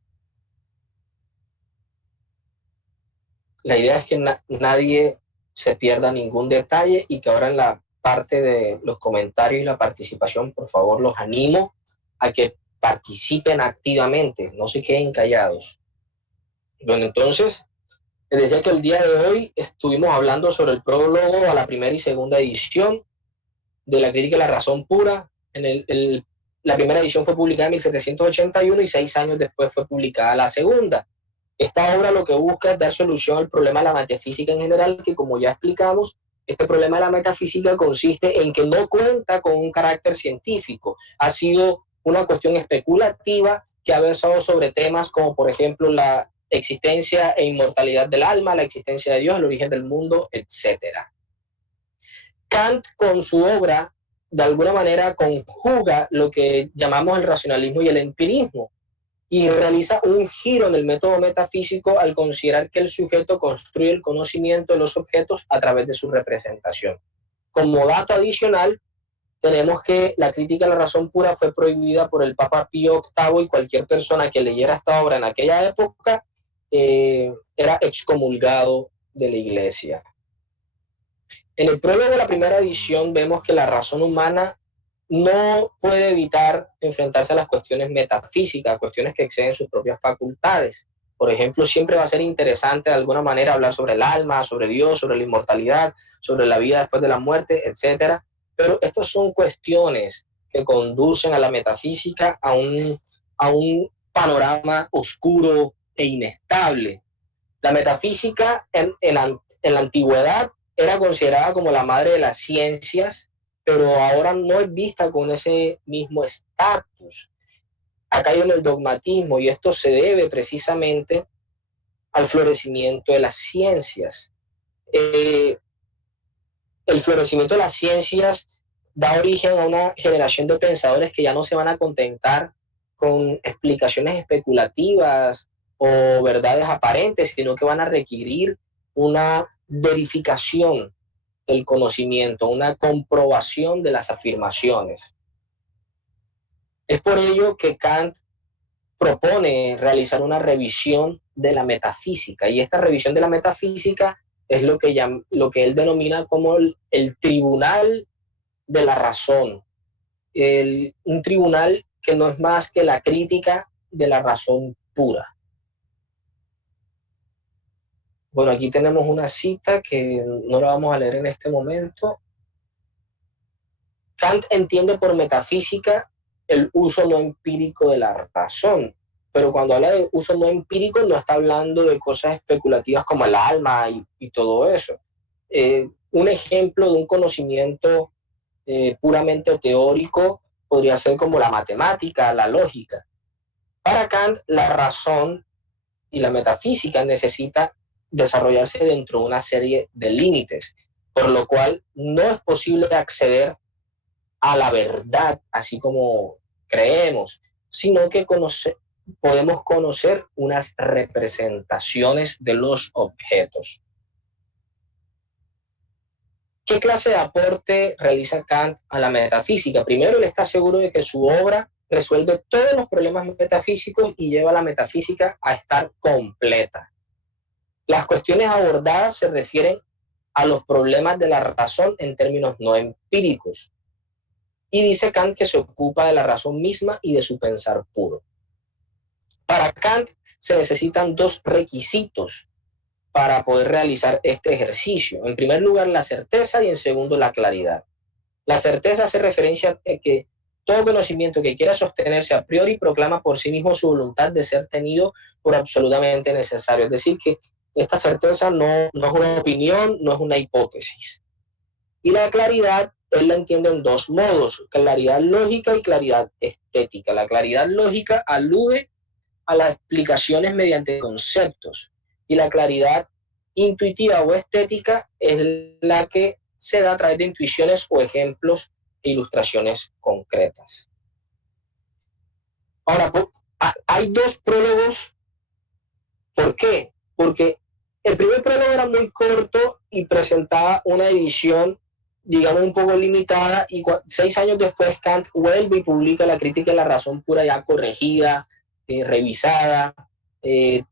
La idea es que nadie se pierda ningún detalle y que ahora en la parte de los comentarios y la participación, por favor, los animo a que participen activamente, no se queden callados. Bueno, entonces, les decía que el día de hoy estuvimos hablando sobre el prólogo a la primera y segunda edición de la crítica a la razón pura. La primera edición fue publicada en 1781 y 6 años después fue publicada la segunda. Esta obra lo que busca es dar solución al problema de la metafísica en general, que como ya explicamos, este problema de la metafísica consiste en que no cuenta con un carácter científico. Ha sido una cuestión especulativa que ha versado sobre temas como, por ejemplo, la existencia e inmortalidad del alma, la existencia de Dios, el origen del mundo, etc. Kant, con su obra, de alguna manera conjuga lo que llamamos el racionalismo y el empirismo, y realiza un giro en el método metafísico al considerar que el sujeto construye el conocimiento de los objetos a través de su representación. Como dato adicional, tenemos que la crítica a la razón pura fue prohibida por el Papa Pío VIII, y cualquier persona que leyera esta obra en aquella época era excomulgado de la Iglesia. En el prólogo de la primera edición vemos que la razón humana no puede evitar enfrentarse a las cuestiones metafísicas, cuestiones que exceden sus propias facultades. Por ejemplo, siempre va a ser interesante de alguna manera hablar sobre el alma, sobre Dios, sobre la inmortalidad, sobre la vida después de la muerte, etc. Pero estas son cuestiones que conducen a la metafísica a un panorama oscuro e inestable. La metafísica en la antigüedad era considerada como la madre de las ciencias, pero ahora no es vista con ese mismo estatus. Ha caído en el dogmatismo, y esto se debe precisamente al florecimiento de las ciencias. El florecimiento de las ciencias da origen a una generación de pensadores que ya no se van a contentar con explicaciones especulativas o verdades aparentes, sino que van a requerir una verificación del conocimiento, una comprobación de las afirmaciones. Es por ello que Kant propone realizar una revisión de la metafísica, y esta revisión de la metafísica es lo que él denomina como el tribunal de la razón, un tribunal que no es más que la crítica de la razón pura. Bueno, aquí tenemos una cita que no la vamos a leer en este momento. Kant entiende por metafísica el uso no empírico de la razón, pero cuando habla de uso no empírico no está hablando de cosas especulativas como el alma y todo eso. Un ejemplo de un conocimiento puramente teórico podría ser como la matemática, la lógica. Para Kant, la razón y la metafísica necesita desarrollarse dentro de una serie de límites, por lo cual no es posible acceder a la verdad así como creemos, sino que podemos conocer unas representaciones de los objetos. ¿Qué clase de aporte realiza Kant a la metafísica? Primero, él está seguro de que su obra resuelve todos los problemas metafísicos y lleva a la metafísica a estar completa. Las cuestiones abordadas se refieren a los problemas de la razón en términos no empíricos. Y dice Kant que se ocupa de la razón misma y de su pensar puro. Para Kant se necesitan dos requisitos para poder realizar este ejercicio. En primer lugar, la certeza, y en segundo, la claridad. La certeza hace referencia a que todo conocimiento que quiera sostenerse a priori proclama por sí mismo su voluntad de ser tenido por absolutamente necesario. Es decir, que esta certeza no es una opinión, no es una hipótesis. Y la claridad, él la entiende en dos modos: claridad lógica y claridad estética. La claridad lógica alude a las explicaciones mediante conceptos, y la claridad intuitiva o estética es la que se da a través de intuiciones o ejemplos e ilustraciones concretas. Ahora, hay dos prólogos. ¿Por qué? Porque el primer prólogo era muy corto y presentaba una edición, digamos, un poco limitada, y 6 años después Kant vuelve y publica la Crítica de la razón pura, ya corregida, revisada,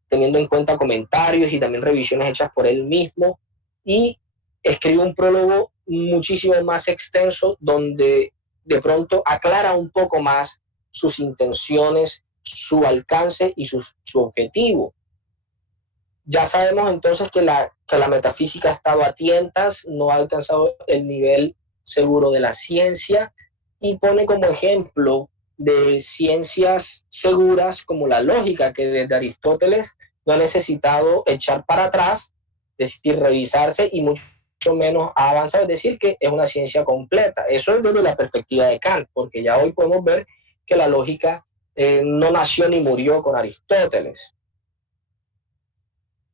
teniendo en cuenta comentarios y también revisiones hechas por él mismo, y escribe un prólogo muchísimo más extenso donde de pronto aclara un poco más sus intenciones, su alcance y su objetivo. Ya sabemos entonces que la metafísica ha estado a tientas, no ha alcanzado el nivel seguro de la ciencia, y pone como ejemplo de ciencias seguras como la lógica, que desde Aristóteles no ha necesitado echar para atrás, es decir, revisarse, y mucho menos ha avanzado, es decir, que es una ciencia completa. Eso es desde la perspectiva de Kant, porque ya hoy podemos ver que la lógica no nació ni murió con Aristóteles.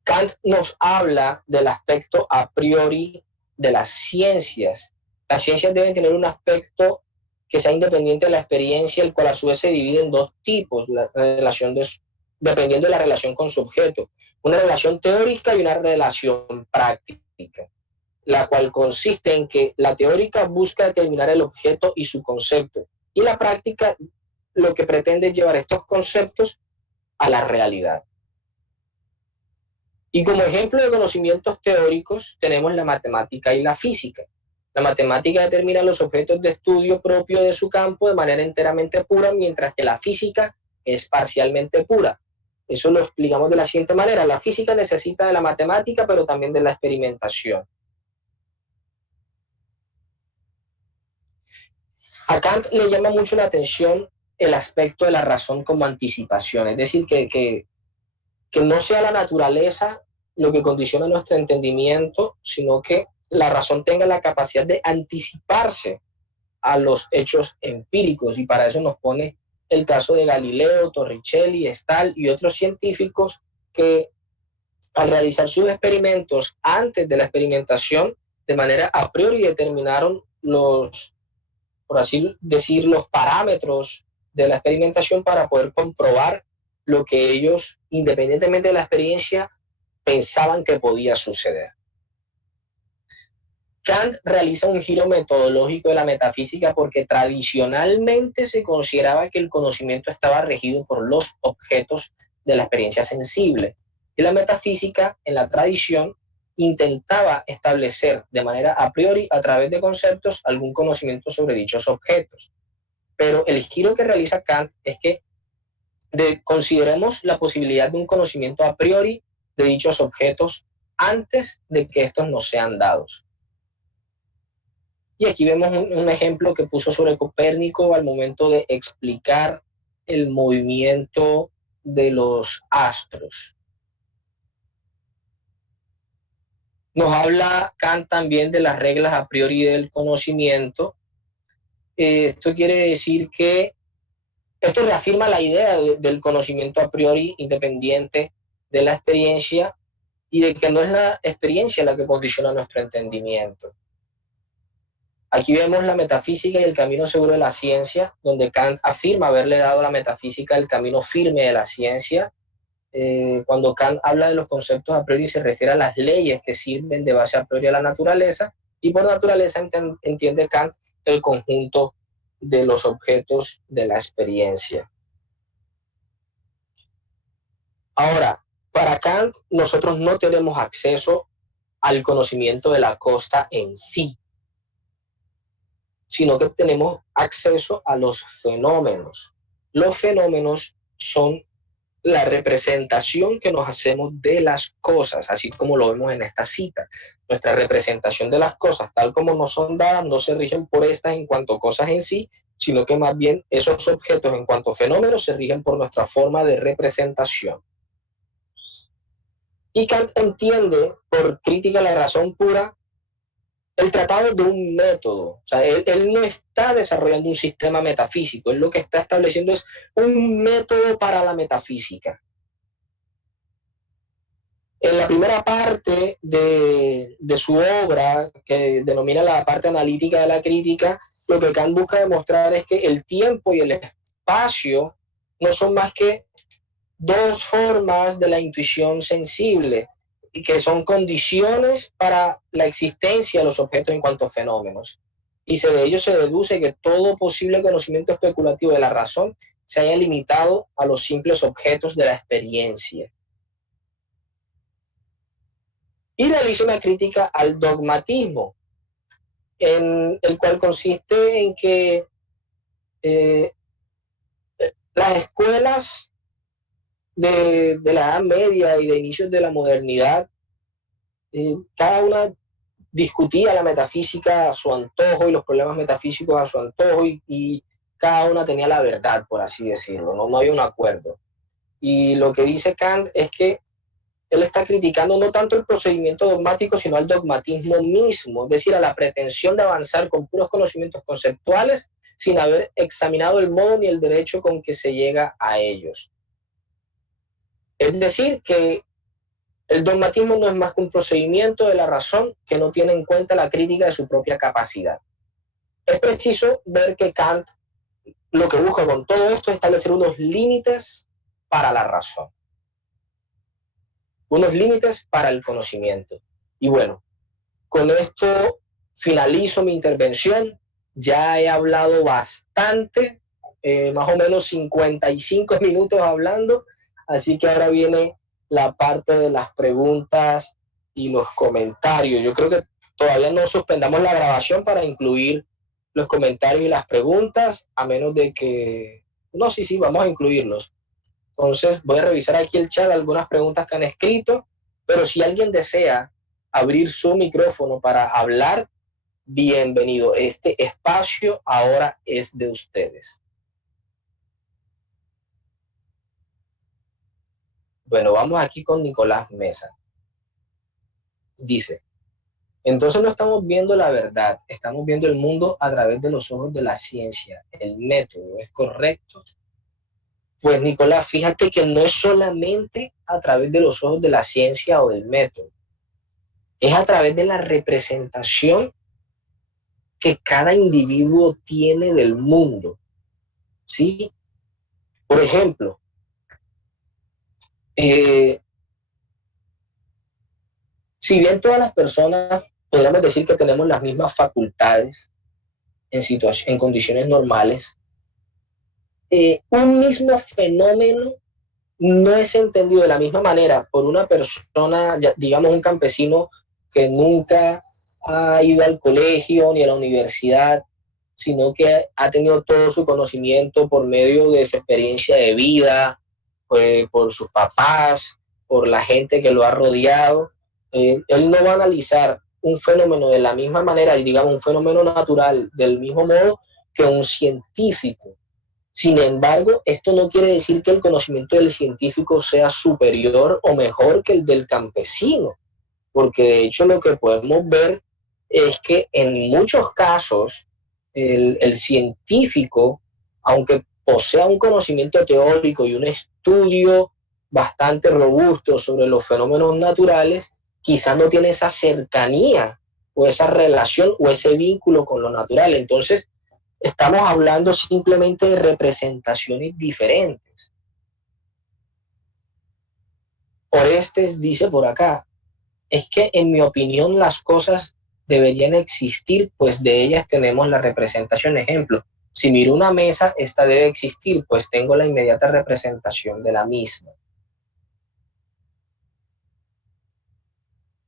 Kant nos habla del aspecto a priori de las ciencias. Las ciencias deben tener un aspecto que sea independiente de la experiencia, el cual a su vez se divide en dos tipos, dependiendo de la relación con su objeto. Una relación teórica y una relación práctica, la cual consiste en que la teórica busca determinar el objeto y su concepto, y la práctica lo que pretende es llevar estos conceptos a la realidad. Y como ejemplo de conocimientos teóricos tenemos la matemática y la física. La matemática determina los objetos de estudio propio de su campo de manera enteramente pura, mientras que la física es parcialmente pura. Eso lo explicamos de la siguiente manera. La física necesita de la matemática, pero también de la experimentación. A Kant le llama mucho la atención el aspecto de la razón como anticipación, es decir, que no sea la naturaleza lo que condiciona nuestro entendimiento, sino que la razón tenga la capacidad de anticiparse a los hechos empíricos, y para eso nos pone el caso de Galileo, Torricelli, Stahl y otros científicos que al realizar sus experimentos antes de la experimentación, de manera a priori determinaron los, por así decir, los parámetros de la experimentación para poder comprobar lo que ellos, independientemente de la experiencia, pensaban que podía suceder. Kant realiza un giro metodológico de la metafísica porque tradicionalmente se consideraba que el conocimiento estaba regido por los objetos de la experiencia sensible. Y la metafísica, en la tradición, intentaba establecer de manera a priori, a través de conceptos, algún conocimiento sobre dichos objetos. Pero el giro que realiza Kant es que consideremos la posibilidad de un conocimiento a priori de dichos objetos antes de que estos nos sean dados. Y aquí vemos un ejemplo que puso sobre Copérnico al momento de explicar el movimiento de los astros. Nos habla Kant también de las reglas a priori del conocimiento. Esto quiere decir que esto reafirma la idea del conocimiento a priori independiente de la experiencia y de que no es la experiencia la que condiciona nuestro entendimiento. Aquí vemos la metafísica y el camino seguro de la ciencia, donde Kant afirma haberle dado a la metafísica el camino firme de la ciencia. Cuando Kant habla de los conceptos a priori se refiere a las leyes que sirven de base a priori a la naturaleza, y por naturaleza entiende Kant el conjunto de los objetos de la experiencia. Ahora, para Kant nosotros no tenemos acceso al conocimiento de la cosa en sí, sino que tenemos acceso a los fenómenos. Los fenómenos son la representación que nos hacemos de las cosas, así como lo vemos en esta cita. Nuestra representación de las cosas, tal como nos son dadas, no se rigen por estas en cuanto a cosas en sí, sino que más bien esos objetos en cuanto a fenómenos se rigen por nuestra forma de representación. Y Kant entiende por crítica a la razón pura el tratado de un método. O sea, él no está desarrollando un sistema metafísico, él lo que está estableciendo es un método para la metafísica. En la primera parte de su obra, que denomina la parte analítica de la crítica, lo que Kant busca demostrar es que el tiempo y el espacio no son más que dos formas de la intuición sensible, y que son condiciones para la existencia de los objetos en cuanto a fenómenos. Y de ello se deduce que todo posible conocimiento especulativo de la razón se haya limitado a los simples objetos de la experiencia. Y realiza una crítica al dogmatismo, en el cual consiste en que las escuelas de la Edad Media y de inicios de la modernidad, cada una discutía la metafísica a su antojo y los problemas metafísicos a su antojo, y cada una tenía la verdad, por así decirlo, no había un acuerdo. Y lo que dice Kant es que él está criticando no tanto el procedimiento dogmático, sino al dogmatismo mismo, es decir, a la pretensión de avanzar con puros conocimientos conceptuales sin haber examinado el modo ni el derecho con que se llega a ellos. Es decir, que el dogmatismo no es más que un procedimiento de la razón que no tiene en cuenta la crítica de su propia capacidad. Es preciso ver que Kant lo que busca con todo esto es establecer unos límites para la razón, unos límites para el conocimiento. Y bueno, con esto finalizo mi intervención. Ya he hablado bastante, más o menos 55 minutos hablando, así que ahora viene la parte de las preguntas y los comentarios. Yo creo que todavía no suspendamos la grabación para incluir los comentarios y las preguntas, a menos de que... No, sí, vamos a incluirlos. Entonces voy a revisar aquí el chat, algunas preguntas que han escrito, pero si alguien desea abrir su micrófono para hablar, bienvenido. Este espacio ahora es de ustedes. Bueno, vamos aquí con Nicolás Mesa. Dice, entonces no estamos viendo la verdad, estamos viendo el mundo a través de los ojos de la ciencia. ¿El método es correcto? Pues Nicolás, fíjate que no es solamente a través de los ojos de la ciencia o del método, es a través de la representación que cada individuo tiene del mundo, ¿sí? Por ejemplo, si bien todas las personas podríamos decir que tenemos las mismas facultades en condiciones normales, un mismo fenómeno no es entendido de la misma manera por una persona, digamos un campesino que nunca ha ido al colegio ni a la universidad, sino que ha tenido todo su conocimiento por medio de su experiencia de vida, por sus papás, por la gente que lo ha rodeado. Él no va a analizar un fenómeno de la misma manera, digamos un fenómeno natural, del mismo modo que un científico. Sin embargo, esto no quiere decir que el conocimiento del científico sea superior o mejor que el del campesino, porque de hecho lo que podemos ver es que en muchos casos el científico, aunque posea un conocimiento teórico y un estudio bastante robusto sobre los fenómenos naturales, quizás no tiene esa cercanía o esa relación o ese vínculo con lo natural. Entonces, estamos hablando simplemente de representaciones diferentes. Orestes dice por acá, es que en mi opinión las cosas deberían existir, pues de ellas tenemos la representación. Ejemplo, si miro una mesa, esta debe existir, pues tengo la inmediata representación de la misma.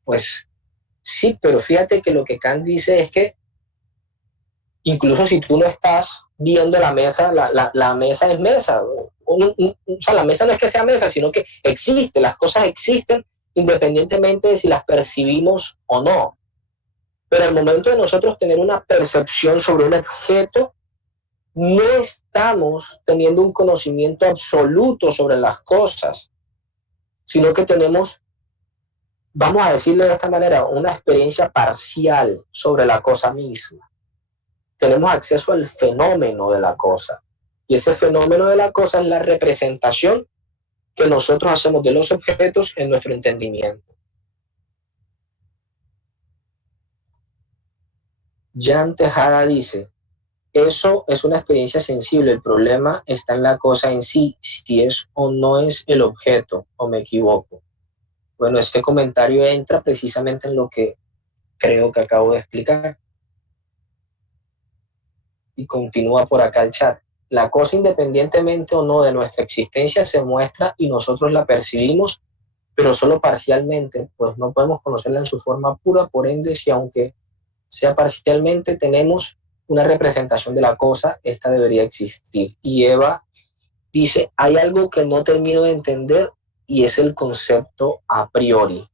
Pues sí, pero fíjate que lo que Kant dice es que incluso si tú no estás viendo la mesa, la mesa es mesa. O sea, la mesa no es que sea mesa, sino que existe, las cosas existen independientemente de si las percibimos o no. Pero al momento de nosotros tener una percepción sobre un objeto, no estamos teniendo un conocimiento absoluto sobre las cosas, sino que tenemos, vamos a decirlo de esta manera, una experiencia parcial sobre la cosa misma. Tenemos acceso al fenómeno de la cosa. Y ese fenómeno de la cosa es la representación que nosotros hacemos de los objetos en nuestro entendimiento. Jan Tejada dice, eso es una experiencia sensible, el problema está en la cosa en sí, si es o no es el objeto, o me equivoco. Bueno, este comentario entra precisamente en lo que creo que acabo de explicar. Y continúa por acá el chat. La cosa, independientemente o no de nuestra existencia, se muestra y nosotros la percibimos, pero solo parcialmente, pues no podemos conocerla en su forma pura, por ende, si aunque sea parcialmente, tenemos una representación de la cosa, esta debería existir. Y Eva dice, hay algo que no termino de entender y es el concepto a priori.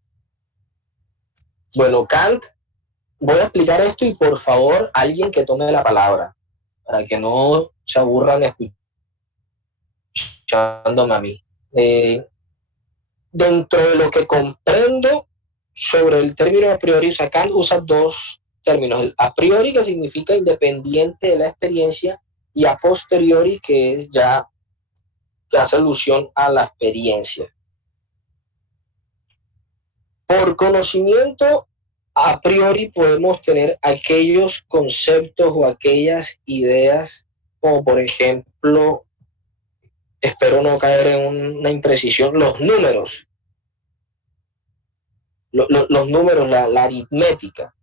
Bueno, Kant, voy a explicar esto y por favor, alguien que tome la palabra, para que no se aburran escuchándome a mí. Dentro de lo que comprendo sobre el término a priori, Kant usa dos términos. El a priori, que significa independiente de la experiencia, y a posteriori, que es ya que hace alusión a la experiencia. Por conocimiento, a priori podemos tener aquellos conceptos o aquellas ideas, como por ejemplo, espero no caer en una imprecisión, los números, los números, la aritmética.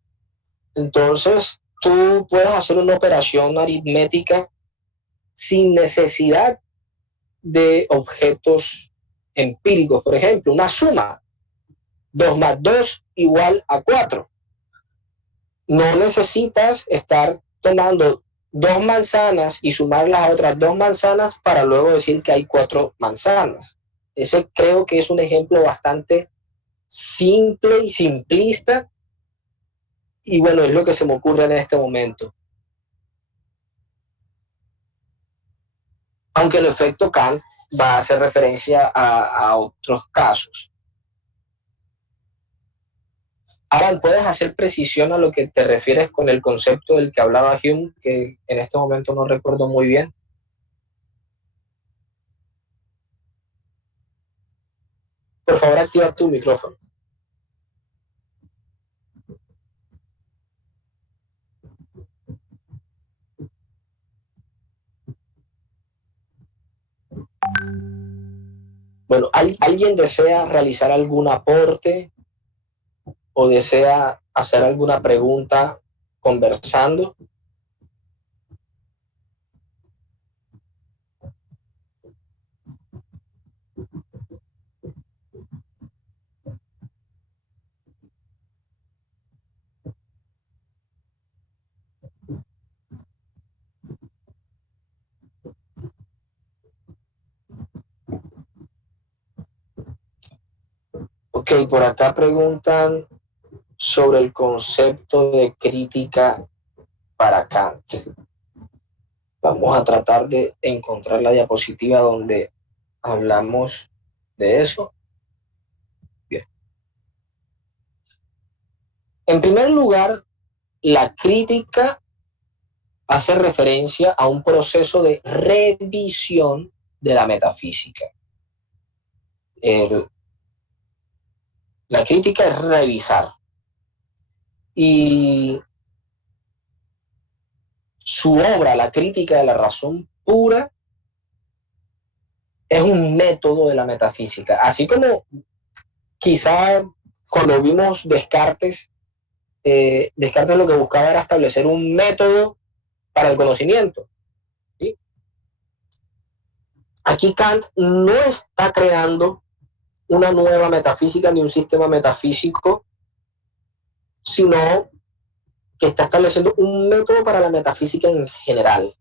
Entonces, tú puedes hacer una operación aritmética sin necesidad de objetos empíricos. Por ejemplo, una suma, 2 más 2 igual a 4. No necesitas estar tomando 2 manzanas y sumar las otras 2 manzanas para luego decir que hay 4 manzanas. Ese creo que es un ejemplo bastante simple y simplista, y bueno, es lo que se me ocurre en este momento. Aunque el efecto Kant va a hacer referencia a otros casos. Alan, ¿puedes hacer precisión a lo que te refieres con el concepto del que hablaba Hume, que en este momento no recuerdo muy bien? Por favor, activa tu micrófono. Bueno, ¿alguien desea realizar algún aporte o desea hacer alguna pregunta conversando? Ok, por acá preguntan sobre el concepto de crítica para Kant. Vamos a tratar de encontrar la diapositiva donde hablamos de eso. Bien. En primer lugar, la crítica hace referencia a un proceso de revisión de la metafísica. La crítica es revisar. Y su obra, La crítica de la razón pura, es un método de la metafísica. Así como quizá cuando vimos Descartes, Descartes lo que buscaba era establecer un método para el conocimiento. ¿Sí? Aquí Kant no está creando una nueva metafísica ni un sistema metafísico, sino que está estableciendo un método para la metafísica en general,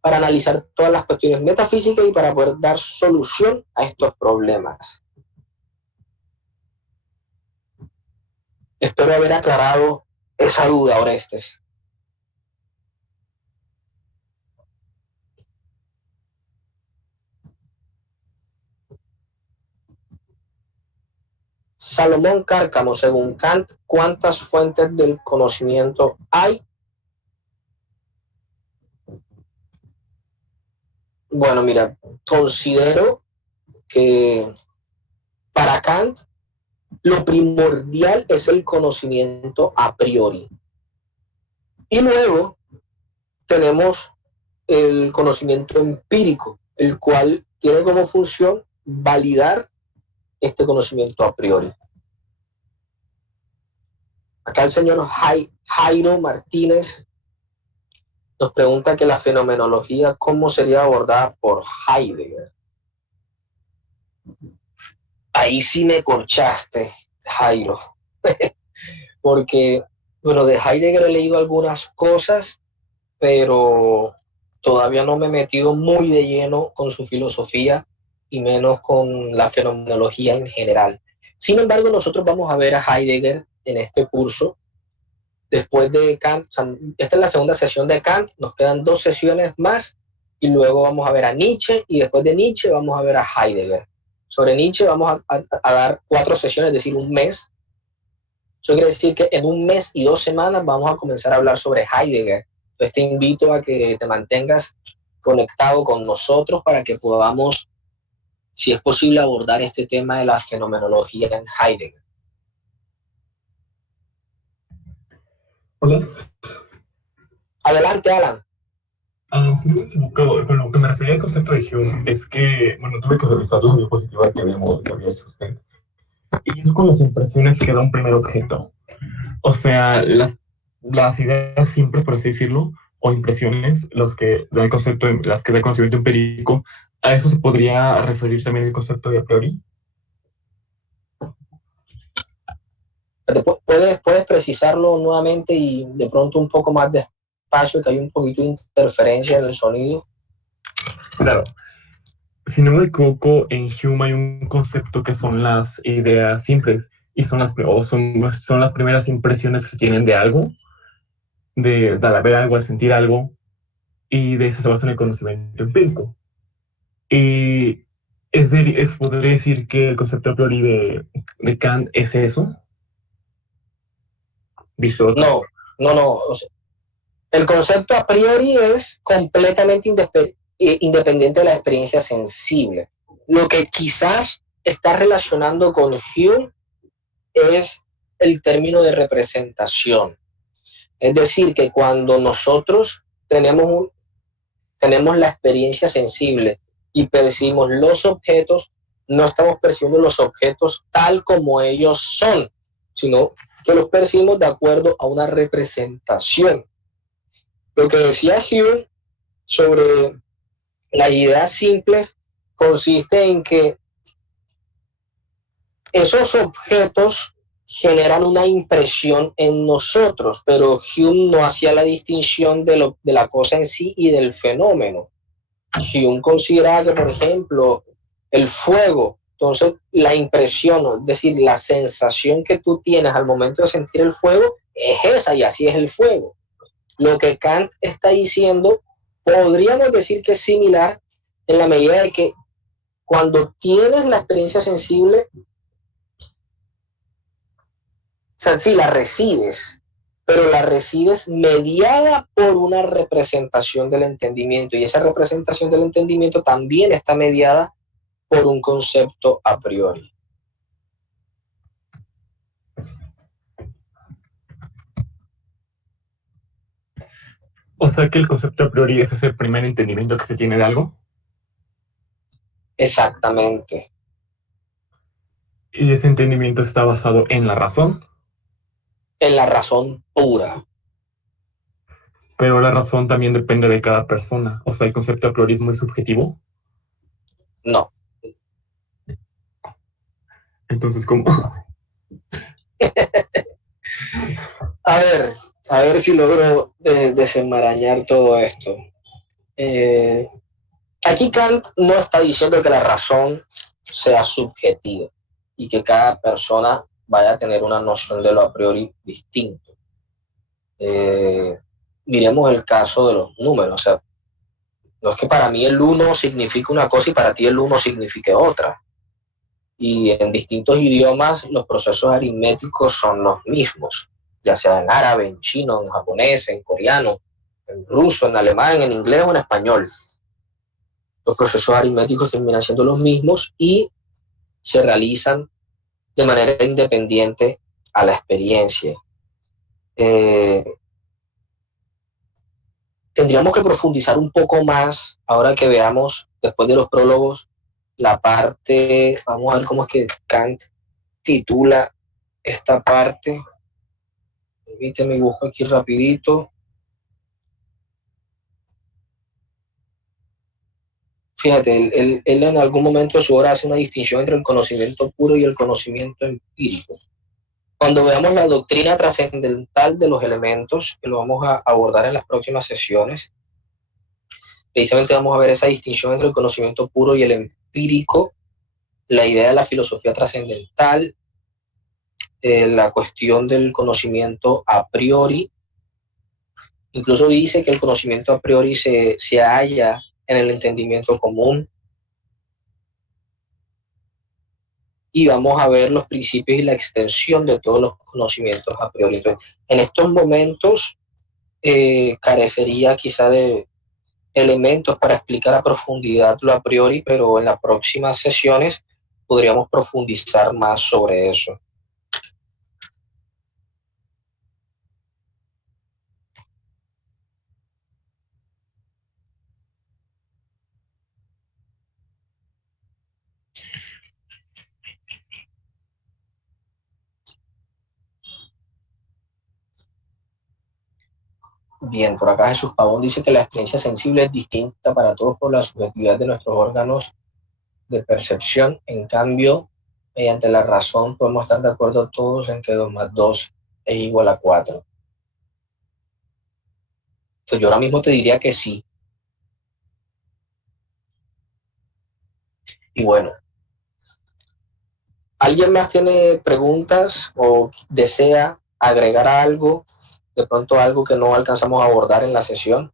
para analizar todas las cuestiones metafísicas y para poder dar solución a estos problemas. Espero haber aclarado esa duda, Orestes. Salomón Cárcamo, según Kant, ¿cuántas fuentes del conocimiento hay? Bueno, mira, considero que para Kant lo primordial es el conocimiento a priori. Y luego tenemos el conocimiento empírico, el cual tiene como función validar este conocimiento a priori. Acá el señor Jairo Martínez nos pregunta que la fenomenología, ¿cómo sería abordada por Heidegger? Ahí sí me corchaste, Jairo, porque, bueno, de Heidegger he leído algunas cosas, pero todavía no me he metido muy de lleno con su filosofía y menos con la fenomenología en general. Sin embargo, nosotros vamos a ver a Heidegger en este curso. Después de Kant, o sea, esta es la segunda sesión de Kant, nos quedan 2 sesiones más y luego vamos a ver a Nietzsche y después de Nietzsche vamos a ver a Heidegger. Sobre Nietzsche vamos a dar 4 sesiones, es decir, un mes. Eso quiere decir que en un mes y 2 semanas vamos a comenzar a hablar sobre Heidegger. Entonces te invito a que te mantengas conectado con nosotros para que podamos, si es posible, abordar este tema de la fenomenología en Heidegger. Hola. Adelante, Alan. Si no me equivoco, con lo que me refería al concepto de Hume es que, bueno, tuve que revisar la diapositiva que había hecho usted. Y es con las impresiones que da un primer objeto. O sea, las ideas simples, por así decirlo, o impresiones, los que da el concepto, las que da el conocimiento empírico, a eso se podría referir también el concepto de a priori. ¿Puedes precisarlo nuevamente y de pronto un poco más despacio, que hay un poquito de interferencia en el sonido? Claro. Si no me equivoco, en Hume hay un concepto que son las ideas simples y son las primeras impresiones que se tienen de algo, de al ver algo, al sentir algo, y de eso se basa en el conocimiento empírico. Y podría decir que el concepto a priori de Kant es eso, visto otro. No, no, no. O sea, el concepto a priori es completamente independiente de la experiencia sensible. Lo que quizás está relacionando con Hume es el término de representación. Es decir, que cuando nosotros tenemos la experiencia sensible y percibimos los objetos, no estamos percibiendo los objetos tal como ellos son, sino que los percibimos de acuerdo a una representación. Lo que decía Hume sobre las ideas simples consiste en que esos objetos generan una impresión en nosotros, pero Hume no hacía la distinción de la cosa en sí y del fenómeno. Hume consideraba que, por ejemplo, el fuego, entonces la impresión, es decir, la sensación que tú tienes al momento de sentir el fuego es esa y así es el fuego. Lo que Kant está diciendo, podríamos decir que es similar en la medida de que cuando tienes la experiencia sensible, o sea, sí la recibes, pero la recibes mediada por una representación del entendimiento, y esa representación del entendimiento también está mediada por un concepto a priori. O sea que el concepto a priori es ese primer entendimiento que se tiene de algo. Exactamente. Y ese entendimiento está basado en la razón, En la razón pura. pero la razón también depende de cada persona. O sea, el concepto a priori es muy subjetivo. No. Entonces, ¿cómo? A ver, a ver si logro desenmarañar todo esto. Aquí Kant no está diciendo que la razón sea subjetiva y que cada persona vaya a tener una noción de lo a priori distinto. Miremos el caso de los números. O sea, no es que para mí el 1 signifique una cosa y para ti el 1 signifique otra. Y en distintos idiomas los procesos aritméticos son los mismos, ya sea en árabe, en chino, en japonés, en coreano, en ruso, en alemán, en inglés o en español. Los procesos aritméticos terminan siendo los mismos y se realizan de manera independiente a la experiencia. Tendríamos que profundizar un poco más ahora que veamos, después de los prólogos, la parte, vamos a ver cómo es que Kant titula esta parte. Permíteme, busco aquí rapidito. Fíjate, él en algún momento de su obra hace una distinción entre el conocimiento puro y el conocimiento empírico. Cuando veamos la doctrina trascendental de los elementos, que lo vamos a abordar en las próximas sesiones, precisamente vamos a ver esa distinción entre el conocimiento puro y el empírico, la idea de la filosofía trascendental, la cuestión del conocimiento a priori. Incluso dice que el conocimiento a priori se halla en el entendimiento común. Y vamos a ver los principios y la extensión de todos los conocimientos a priori. Entonces, en estos momentos carecería quizá de elementos para explicar a profundidad lo a priori, pero en las próximas sesiones podríamos profundizar más sobre eso. Bien, por acá Jesús Pavón dice que la experiencia sensible es distinta para todos por la subjetividad de nuestros órganos de percepción. En cambio, mediante la razón podemos estar de acuerdo todos en que 2 más 2 es igual a 4. Pues yo ahora mismo te diría que sí. Y bueno, ¿alguien más tiene preguntas o desea agregar algo? De pronto algo que no alcanzamos a abordar en la sesión.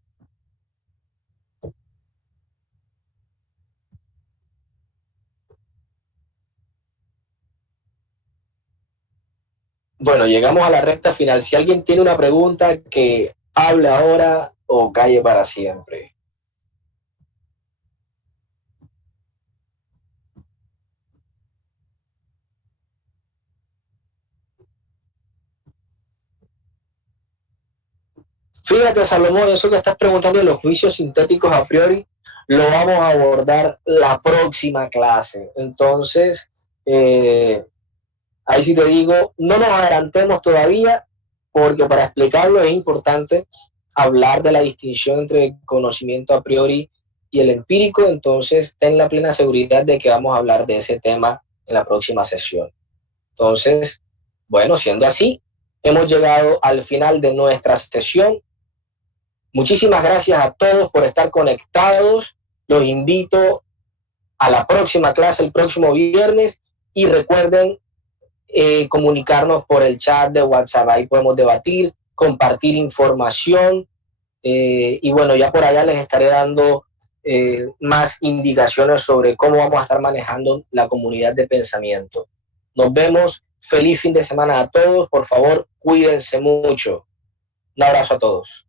Bueno, llegamos a la recta final. Si alguien tiene una pregunta, que hable ahora o calle para siempre. Fíjate, Salomón, eso que estás preguntando de los juicios sintéticos a priori, lo vamos a abordar la próxima clase. Entonces, ahí sí te digo, no nos adelantemos todavía, porque para explicarlo es importante hablar de la distinción entre el conocimiento a priori y el empírico. Entonces, ten la plena seguridad de que vamos a hablar de ese tema en la próxima sesión. Entonces, bueno, siendo así, hemos llegado al final de nuestra sesión. Muchísimas gracias a todos por estar conectados. Los invito a la próxima clase el próximo viernes y recuerden comunicarnos por el chat de WhatsApp. Ahí podemos debatir, compartir información y bueno, ya por allá les estaré dando más indicaciones sobre cómo vamos a estar manejando la comunidad de pensamiento. Nos vemos. Feliz fin de semana a todos. Por favor, cuídense mucho. Un abrazo a todos.